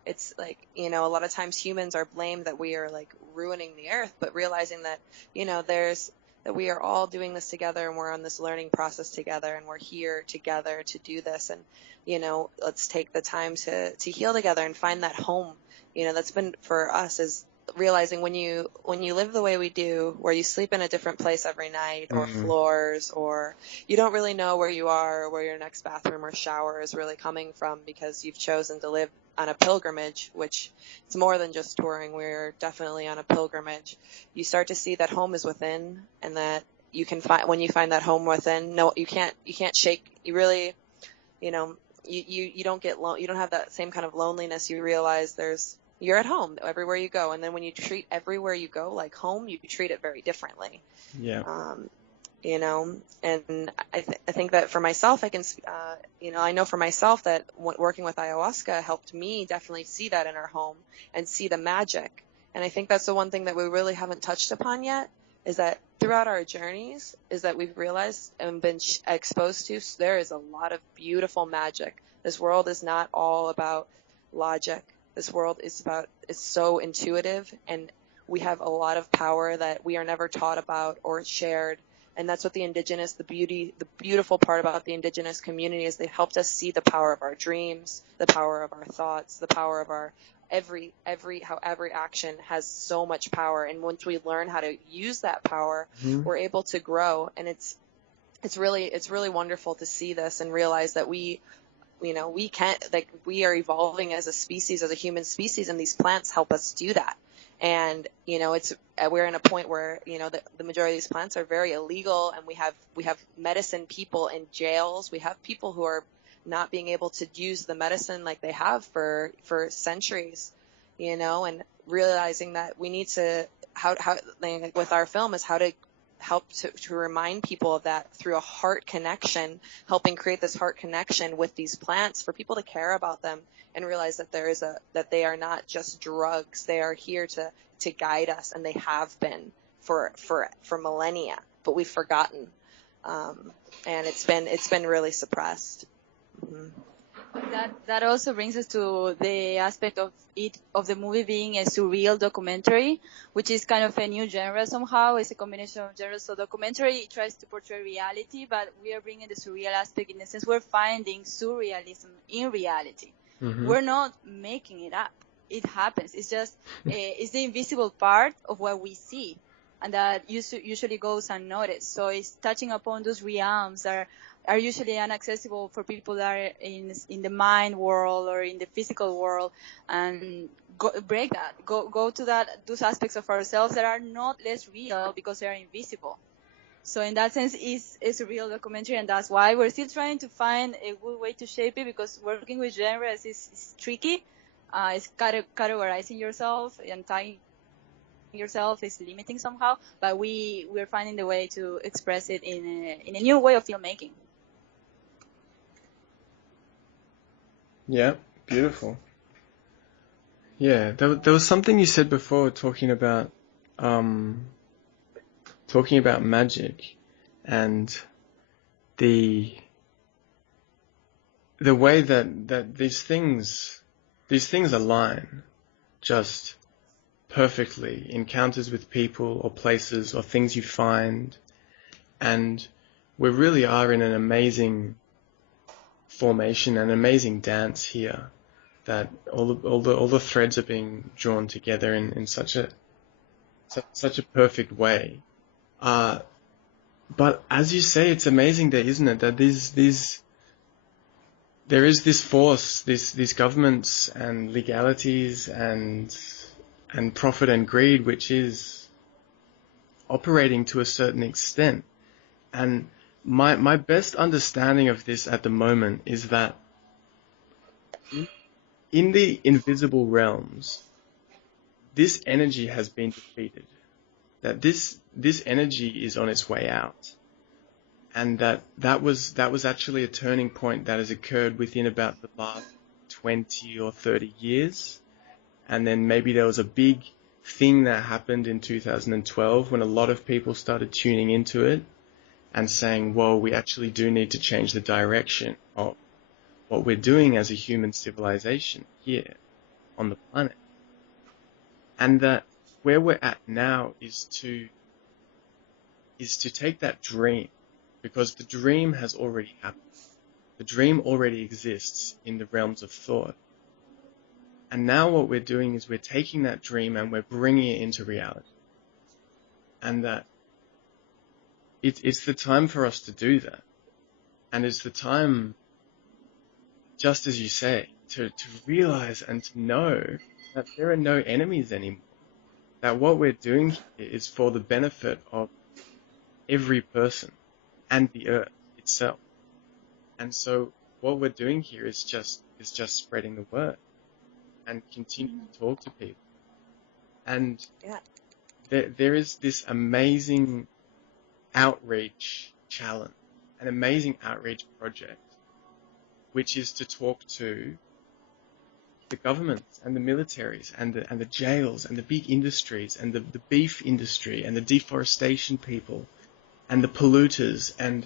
It's like, a lot of times humans are blamed that we are like ruining the earth, but realizing that, that we are all doing this together, and we're on this learning process together, and we're here together to do this. And, let's take the time to heal together and find that home. That's been for us, is realizing when you live the way we do, where you sleep in a different place every night, or floors, or you don't really know where you are or where your next bathroom or shower is really coming from, because you've chosen to live on a pilgrimage, which it's more than just touring. We're definitely on a pilgrimage. You start to see that home is within, and that you can find, when you find that home within, no, you can't shake, you really, you know, you don't get you don't have that same kind of loneliness. You realize you're at home everywhere you go. And then when you treat everywhere you go like home, you treat it very differently. Yeah. You know, and I think that for myself, I can, you know, I know for myself that working with ayahuasca helped me definitely see that in our home and see the magic. And I think that's the one thing that we really haven't touched upon yet, is that throughout our journeys, is that we've realized and been exposed to, there is a lot of beautiful magic. This world is not all about logic. This world is it's so intuitive, and we have a lot of power that we are never taught about or shared. And that's what the beautiful part about the indigenous community is, they helped us see the power of our dreams, the power of our thoughts, the power of our how every action has so much power. And once we learn how to use that power, we're able to grow. And it's really wonderful to see this and realize that we are evolving as a species, as a human species, and these plants help us do that. And, you know, we're in a point where, you know, the majority of these plants are very illegal, and we have medicine people in jails. We have people who are not being able to use the medicine like they have for centuries, you know, and realizing that we need to, like with our film, is how to help to remind people of that through a heart connection, helping create this heart connection with these plants for people to care about them and realize that that they are not just drugs. They are here to guide us, and they have been for millennia, but we've forgotten. And it's been really suppressed. That also brings us to the aspect of the movie being a surreal documentary, which is kind of a new genre somehow. It's a combination of genres. So documentary tries to portray reality, but we are bringing the surreal aspect, in the sense we're finding surrealism in reality. We're not making it up. It happens. It's just it's the invisible part of what we see, and that usually goes unnoticed. So it's touching upon those realms that are usually inaccessible for people that are in the mind world or in the physical world, and break that. Go to those aspects of ourselves that are not less real because they are invisible. So in that sense, it's a real documentary, and that's why we're still trying to find a good way to shape it, because working with genres is tricky. It's categorizing yourself and tying yourself is limiting somehow, but we're finding the way to express it in a new way of filmmaking. Yeah, beautiful. Yeah, there was something you said before talking about magic and the way that these things align just perfectly, encounters with people or places or things you find, and we really are in an amazing formation, an amazing dance here, that all the threads are being drawn together in such a perfect way. But as you say, it's amazing there, isn't it, that there is this force, these governments and legalities and profit and greed, which is operating to a certain extent. And my best understanding of this at the moment is that in the invisible realms, this energy has been defeated. That this energy is on its way out. And that was actually a turning point that has occurred within about the last 20 or 30 years. And then maybe there was a big thing that happened in 2012 when a lot of people started tuning into it and saying, whoa, we actually do need to change the direction of what we're doing as a human civilization here on the planet. And that where we're at now is to take that dream, because the dream has already happened. The dream already exists in the realms of thought. And now what we're doing is we're taking that dream and we're bringing it into reality. And that it's the time for us to do that. And it's the time, just as you say, to realize and to know that there are no enemies anymore. That what we're doing here is for the benefit of every person and the earth itself. And so what we're doing here is just spreading the word and continue to talk to people. And Yeah. there is this amazing outreach challenge, an amazing outreach project, which is to talk to the governments and the militaries and the jails and the big industries and the beef industry and the deforestation people and the polluters and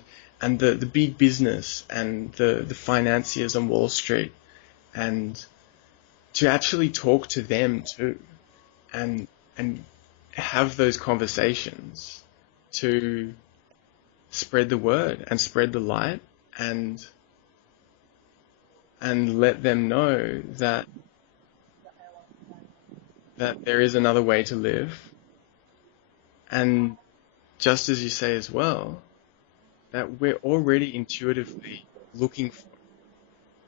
the big business and the financiers on Wall Street, and to actually talk to them too and have those conversations to spread the word and spread the light and let them know that there is another way to live. And just as you say as well, that we're already intuitively looking for it.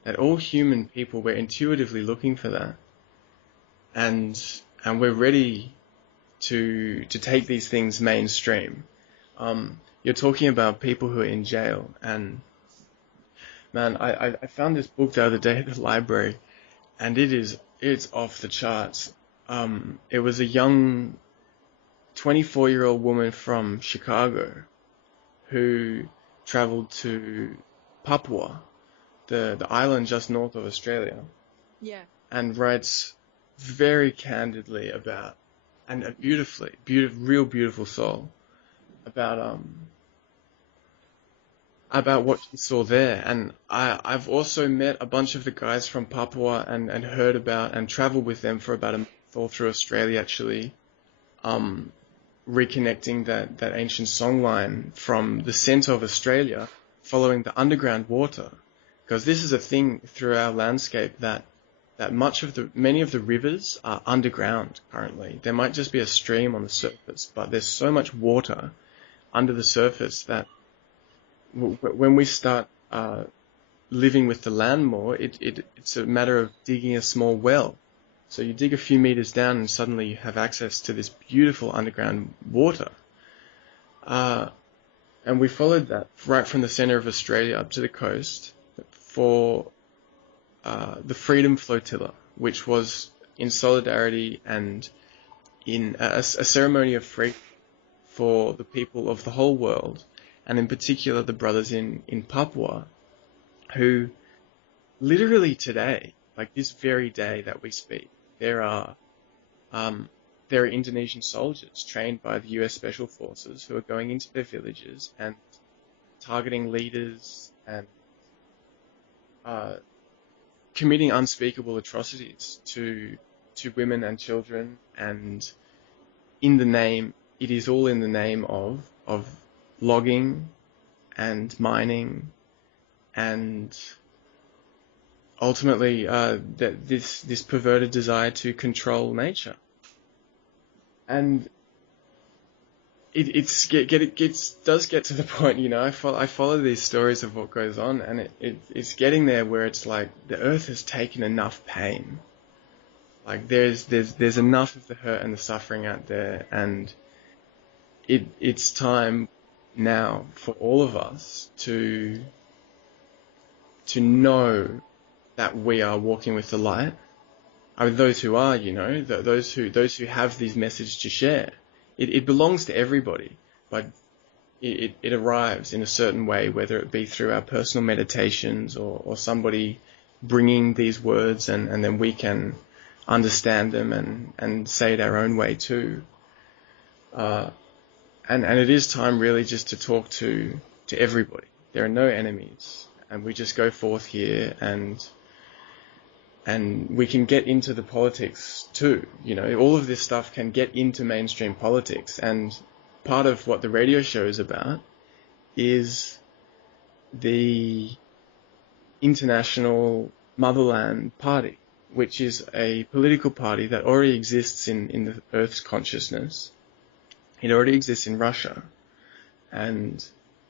That all human people, we're intuitively looking for that. And we're ready to take these things mainstream. You're talking about people who are in jail, and man, I found this book the other day at the library, and it's off the charts. It was a young 24-year-old woman from Chicago who traveled to Papua, the island just north of Australia. Yeah. And writes very candidly about, and real beautiful soul, about what she saw there. And I've also met a bunch of the guys from Papua and heard about and traveled with them for about a month all through Australia, actually, reconnecting that ancient songline from the centre of Australia, following the underground water, because this is a thing through our landscape that many of the rivers are underground currently. There might just be a stream on the surface, but there's so much water under the surface that when we start living with the land more, it's a matter of digging a small well. So you dig a few meters down and suddenly you have access to this beautiful underground water. And we followed that right from the center of Australia up to the coast for the Freedom Flotilla, which was in solidarity and in a ceremony of freedom for the people of the whole world, and in particular the brothers in Papua, who literally today, like this very day that we speak, there are Indonesian soldiers trained by the US Special Forces who are going into their villages and targeting leaders and committing unspeakable atrocities to women and children, and it is all in the name of logging and mining, and ultimately this perverted desire to control nature. And it does get to the point, I follow these stories of what goes on, and it's getting there where it's like the earth has taken enough pain. Like there's enough of the hurt and the suffering out there, and it's time now for all of us to know that we are walking with the light. I mean, those who are, those who have these messages to share. It belongs to everybody, but it arrives in a certain way, whether it be through our personal meditations or somebody bringing these words and then we can understand them and say it our own way too. And it is time really just to talk to everybody. There are no enemies, and we just go forth here and we can get into the politics too. All of this stuff can get into mainstream politics, and part of what the radio show is about is the International Motherland Party, which is a political party that already exists in the Earth's consciousness. It already exists in Russia, and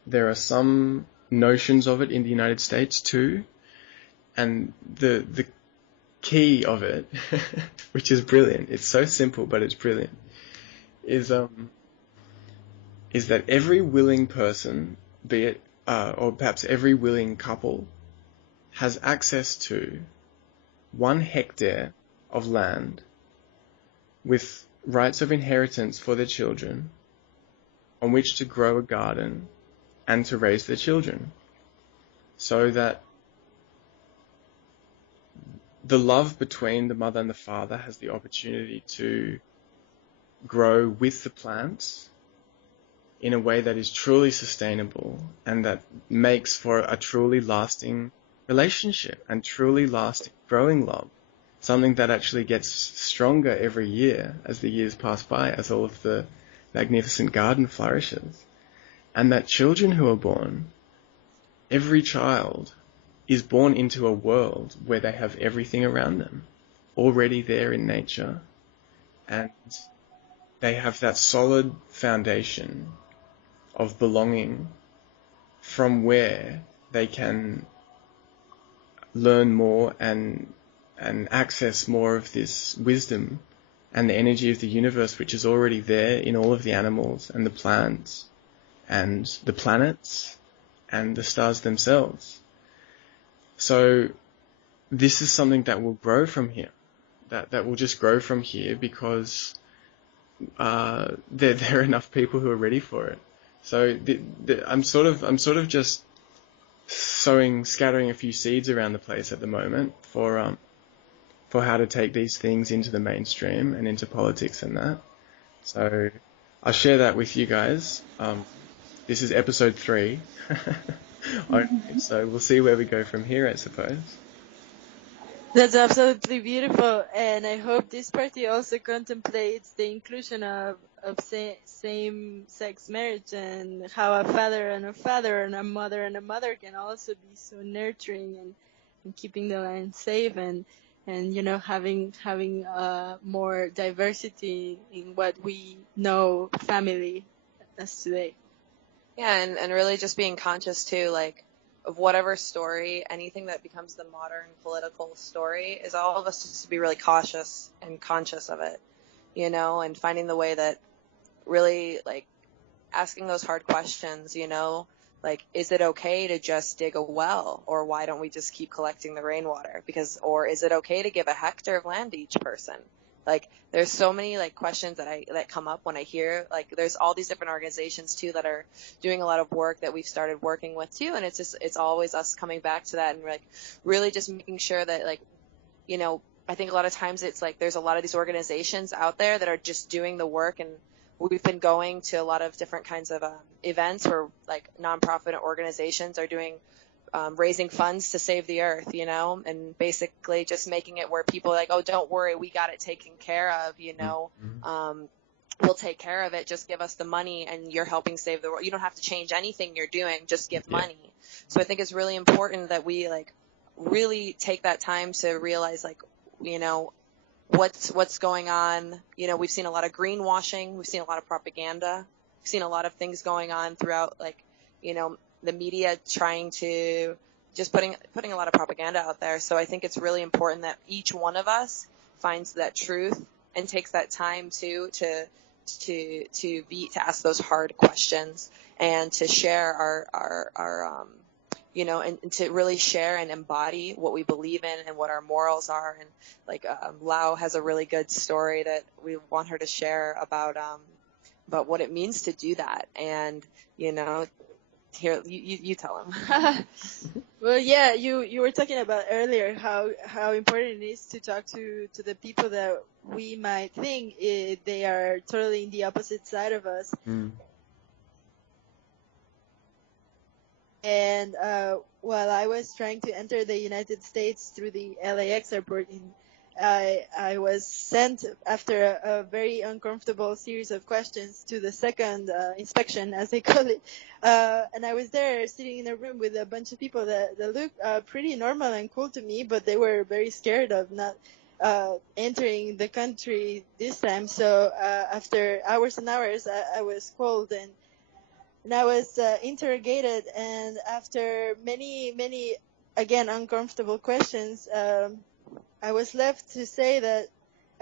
there are some notions of it in the United States too. And the key of it, which is brilliant, it's so simple but it's brilliant, is that every willing person, be it or perhaps every willing couple, has access to 1 hectare of land with rights of inheritance for their children, on which to grow a garden and to raise their children, so that the love between the mother and the father has the opportunity to grow with the plants in a way that is truly sustainable and that makes for a truly lasting relationship and truly lasting growing love. Something that actually gets stronger every year as the years pass by, as all of the magnificent garden flourishes. And that children who are born, every child is born into a world where they have everything around them already there in nature, and they have that solid foundation of belonging from where they can learn more and access more of this wisdom and the energy of the universe, which is already there in all of the animals and the plants and the planets and the stars themselves. So this is something that will grow from here, that will just grow from here, because there are enough people who are ready for it. So I'm sort of just scattering a few seeds around the place at the moment for how to take these things into the mainstream and into politics and that. So I'll share that with you guys. This is episode 3. So we'll see where we go from here, I suppose. That's absolutely beautiful, and I hope this party also contemplates the inclusion of same-sex marriage, and how a father and a mother can also be so nurturing and keeping the land safe, and having more diversity in what we know family as today. Yeah, and really just being conscious too, like, of whatever story, anything that becomes the modern political story, is all of us just to be really cautious and conscious of it, and finding the way that really, like, asking those hard questions, like, is it okay to just dig a well, or why don't we just keep collecting the rainwater? Or is it okay to give a hectare of land to each person? Like, there's so many, like, questions that come up when I hear, like, there's all these different organizations too that are doing a lot of work that we've started working with too, and it's always us coming back to that and, like, really just making sure that, like, I think a lot of times it's like there's a lot of these organizations out there that are just doing the work, and we've been going to a lot of different kinds of events where, like, nonprofit organizations are doing raising funds to save the earth, and basically just making it where people are like, oh, don't worry, we got it taken care of, we'll take care of it, just give us the money and you're helping save the world. You don't have to change anything you're doing, just give money. So I think it's really important that we, like, really take that time to realize, like, what's going on. We've seen a lot of greenwashing, we've seen a lot of propaganda, we've seen a lot of things going on throughout, like, the media trying to just putting a lot of propaganda out there. So I think it's really important that each one of us finds that truth and takes that time to ask those hard questions, and to share our and to really share and embody what we believe in and what our morals are. And, like, Lau has a really good story that we want her to share about what it means to do that. And, here, you tell him. Well, yeah, you were talking about earlier how important it is to talk to the people that we might think they are totally in the opposite side of us. And while I was trying to enter the United States through the LAX airport I was sent after a very uncomfortable series of questions to the second inspection, as they call it. And I was there sitting in a room with a bunch of people that looked pretty normal and cool to me, but they were very scared of not entering the country this time. So after hours and hours, I was called and I was interrogated. And after many, again, uncomfortable questions, I was left to say that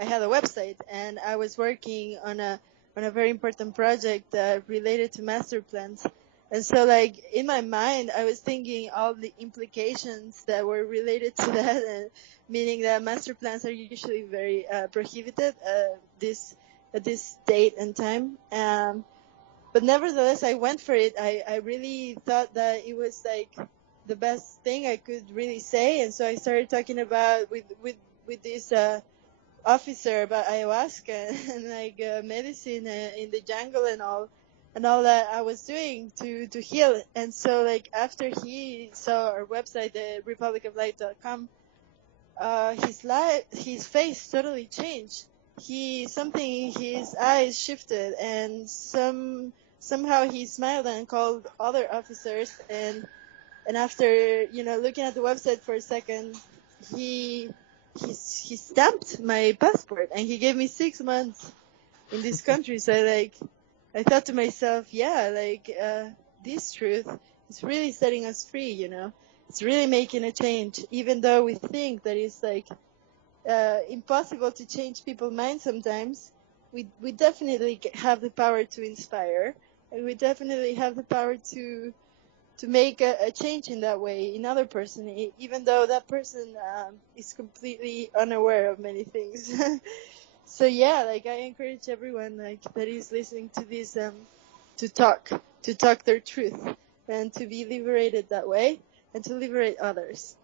I had a website and I was working on a very important project related to master plans. And so, like, in my mind, I was thinking all the implications that were related to that, and meaning that master plans are usually very prohibited at this date and time. But nevertheless, I went for it. I really thought that it was like the best thing I could really say, and so I started talking about with this officer about ayahuasca and like medicine in the jungle and all that I was doing to heal. And so, like, after he saw our website, the republicoflight.com, his face totally changed. His eyes shifted, and somehow he smiled and called other officers, and after, looking at the website for a second, he stamped my passport and he gave me 6 months in this country. So I thought to myself, yeah, this truth is really setting us free, It's really making a change, even though we think that it's impossible to change people's minds sometimes. We definitely have the power to inspire, and we definitely have the power to make a change in that way in other person, even though that person is completely unaware of many things. So yeah, I encourage everyone that is listening to this to talk their truth and to be liberated that way and to liberate others.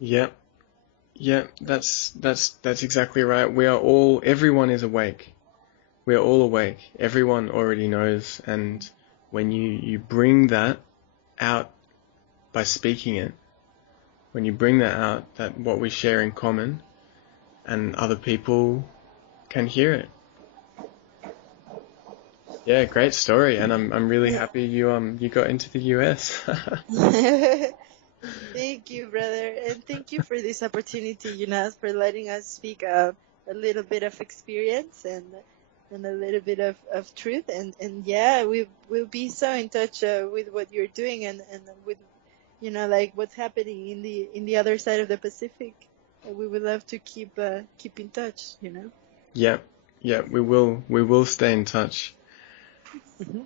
Yeah, that's exactly right. Everyone is awake. We are all awake. Everyone already knows, and when you bring that out by speaking it, when you bring that out, that what we share in common, and other people can hear it. Yeah, great story, and I'm really happy you got into the US. Thank you, brother, and thank you for this opportunity, for letting us speak a little bit of experience and a little bit of truth, and yeah, we'll be so in touch with what you're doing and with what's happening in the other side of the Pacific. We would love to keep in touch. Yeah, we will stay in touch. Mm-hmm.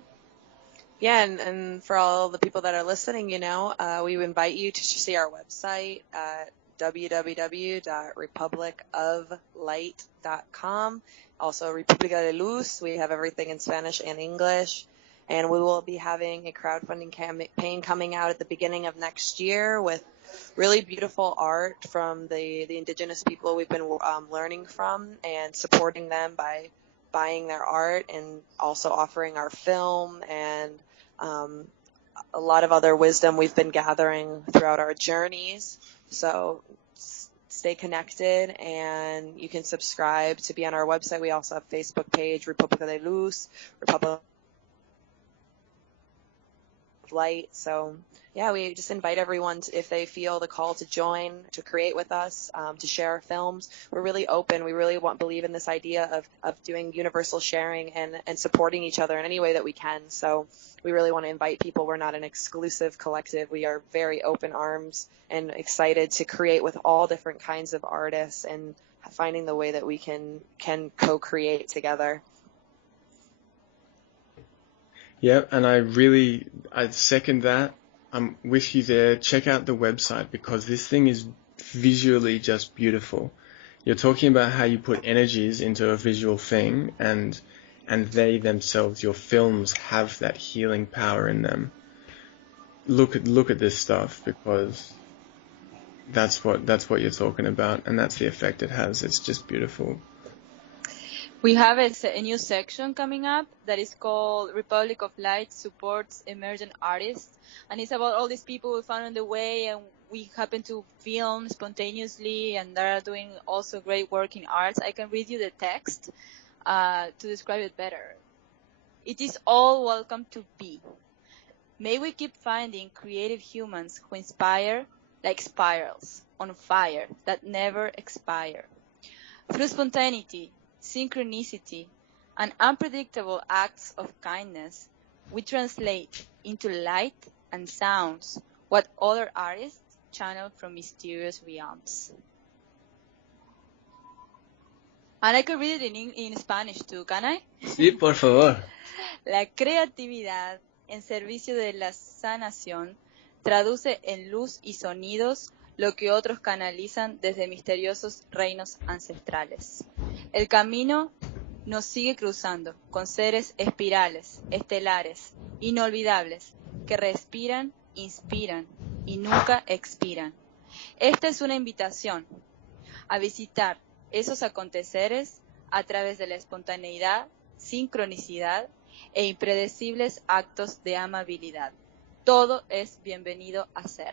Yeah, and for all the people that are listening, we invite you to see our website at www.republicoflight.com. Also, República de Luz. We have everything in Spanish and English. And we will be having a crowdfunding campaign coming out at the beginning of next year with really beautiful art from the indigenous people we've been learning from, and supporting them by buying their art, and also offering our film and a lot of other wisdom we've been gathering throughout our journeys. So stay connected, and you can subscribe to be on our website. We also have Facebook page, República de Luz, Republic of Light. So yeah, we just invite everyone to, if they feel the call to join, to create with us, to share our films. We're really open. We really believe in this idea of doing universal sharing and supporting each other in any way that we can. So we really want to invite people. We're not an exclusive collective. We are very open arms and excited to create with all different kinds of artists and finding the way that we can co-create together. Yeah, and I second that. I'm with you there. Check out the website, because this thing is visually just beautiful. You're talking about how you put energies into a visual thing, and they themselves, your films, have that healing power in them. Look at this stuff, because that's what you're talking about, and that's the effect it has. It's just beautiful. We have a new section coming up that is called Republic of Light Supports Emergent Artists. And it's about all these people we found on the way, and we happen to film spontaneously, and they are doing also great work in arts. I can read you the text to describe it better. It is all welcome to be. May we keep finding creative humans who inspire like spirals on fire that never expire. Through spontaneity, synchronicity, and unpredictable acts of kindness, we translate into light and sounds what other artists channel from mysterious realms. And I can read it in Spanish too, can I? Sí, por favor. La creatividad en servicio de la sanación traduce en luz y sonidos lo que otros canalizan desde misteriosos reinos ancestrales. El camino nos sigue cruzando con seres espirales, estelares, inolvidables, que respiran, inspiran y nunca expiran. Esta es una invitación a visitar esos aconteceres a través de la espontaneidad, sincronicidad e impredecibles actos de amabilidad. Todo es bienvenido a ser.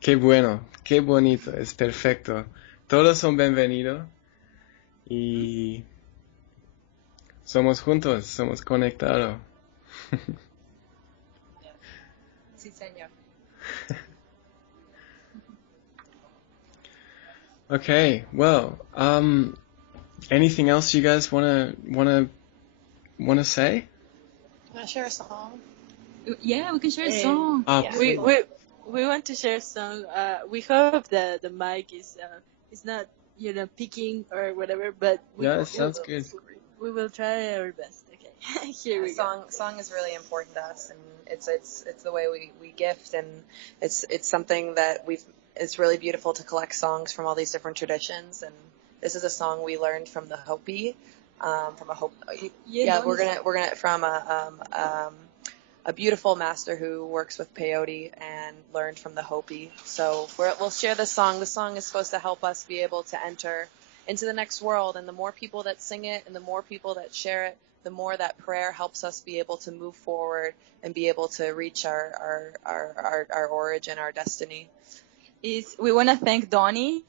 Qué bueno, qué bonito, es perfecto. Todos son bienvenidos y somos juntos, somos conectados. Sí, señor. Okay, well, anything else you guys wanna say? Want to share a song? Yeah, we can share a song. Yeah. We want to share a song. We hope that the mic is not peaking or whatever, but Yeah, it sounds good. We will try our best. Okay, here we go. Song is really important to us, and it's the way we gift, and it's something that it's really beautiful to collect songs from all these different traditions, and this is a song we learned from the Hopi, from a Hopi. Yeah, we're gonna from a beautiful master who works with peyote and learned from the Hopi. So we'll share this song. The song is supposed to help us be able to enter into the next world, and the more people that sing it and the more people that share it, the more that prayer helps us be able to move forward and be able to reach our origin, our destiny. We want to thank Donnie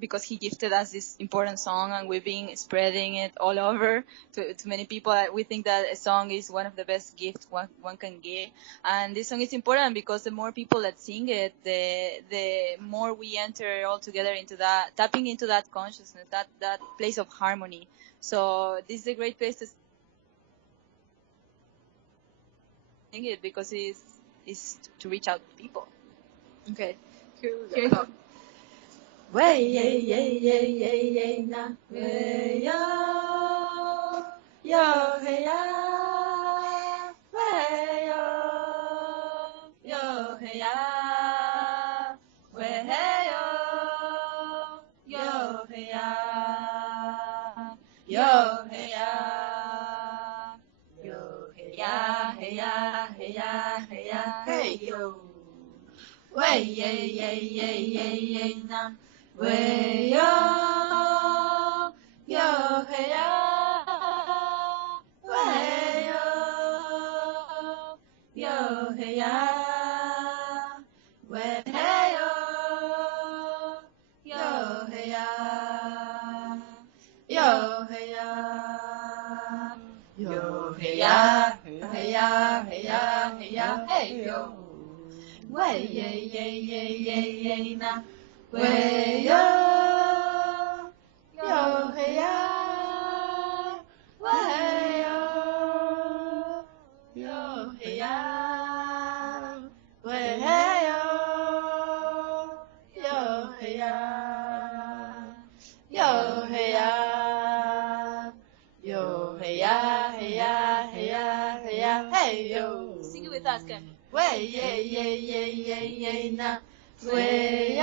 because he gifted us this important song, and we've been spreading it all over to many people. We think that a song is one of the best gifts one can give, and this song is important because the more people that sing it, the more we enter all together into that, tapping into that consciousness, that place of harmony. So this is a great place to sing it because it's to reach out to people. Okay. Here we go. Way na way yo hey ya way yo hey ya way yo hey ya yo hey ya yo hey ya hey ya hey ya hey ya hey yo. Way na way yo hey ya way yo hey ya way yo hey ya yo hey ya yo hey ya hey ya hey ya hey ya hey yo. Way na way yo hey ya way yo hey ya way yo hey ya yo hey ya yo hey ya hey ya hey ya hey ya hey yo. Sing it with us, Ken. Way na way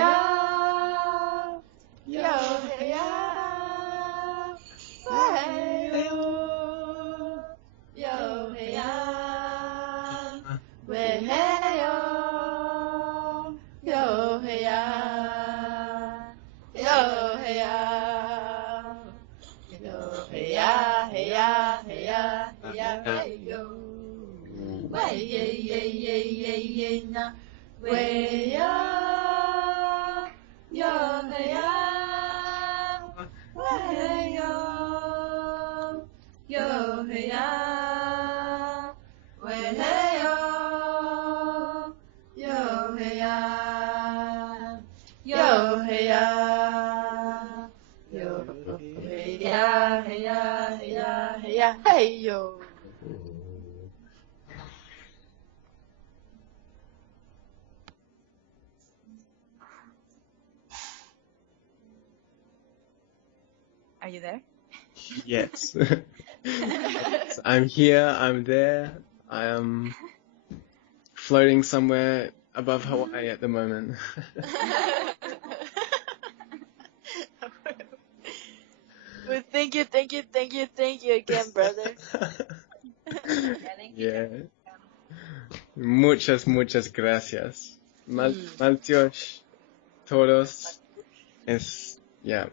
yo hey ya way yo hey ya way yo hey ya hey yeah yeah yeah yeah yeah na. Way yo yo hey ya. Way yo yo hey ya. Way hey yo yo hey ya. Yo hey ya. Yo hey ya hey ya hey ya hey ya hey yo. Are you there? Yes. Yes, I'm here, I'm there, I am floating somewhere above Hawaii at the moment. Well, thank you again, brother. Yeah. Muchas gracias. Maltiosh, todos. Es, yeah,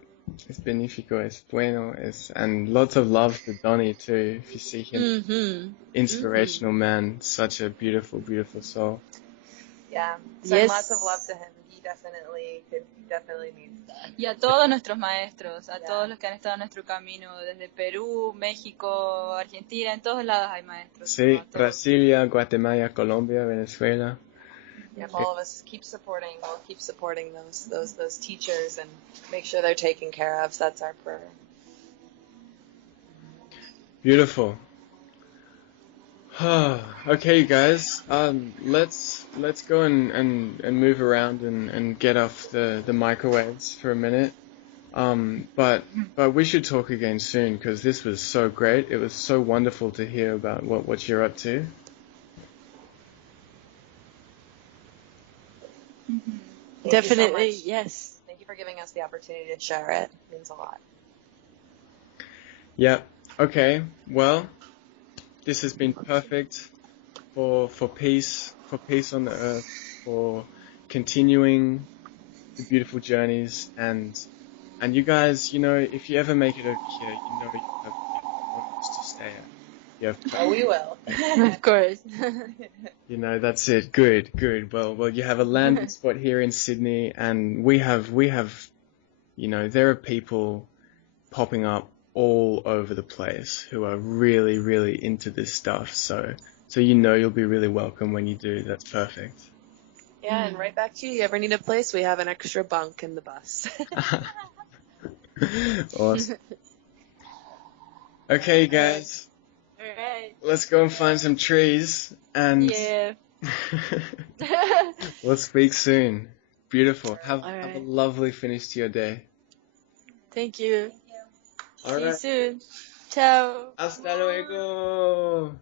es benéfico, es bueno, and lots of love to Donnie too. If you see him, inspirational man, such a beautiful, beautiful soul. Yeah. Send Yes. lots of love to him. He definitely needs that. Y a todos nuestros maestros, a Yeah. todos los que han estado en nuestro camino, desde Perú, México, Argentina, en todos lados hay maestros. Sí, ¿no? A todos. Brasilia, Guatemala, Colombia, Venezuela. Yep, all of us keep supporting. We'll keep supporting those teachers and make sure they're taken care of. So that's our prayer. Beautiful. Okay, you guys. Let's go and move around and get off the microwaves for a minute. But we should talk again soon because this was so great. It was so wonderful to hear about what you're up to. Thank Definitely, you so much. yes. Thank you for giving us the opportunity to share it. It means a lot. Yeah. Okay. Well, this has been perfect for peace on the earth, for continuing the beautiful journeys, and you guys, if you ever make it over here, you have homes to stay at. You have, Oh, we will. Of course. that's it. Good. Well, you have a landing spot here in Sydney, and we have, there are people popping up all over the place who are really, really into this stuff. So you'll be really welcome when you do. That's perfect. Yeah, and right back to you. You ever need a place? We have an extra bunk in the bus. Awesome. Okay, guys, Alright. let's go and find some trees, and Yeah. we'll speak soon. Beautiful. Have a Alright. lovely finish to your day. Thank you. All See you right. soon. Ciao. Hasta luego.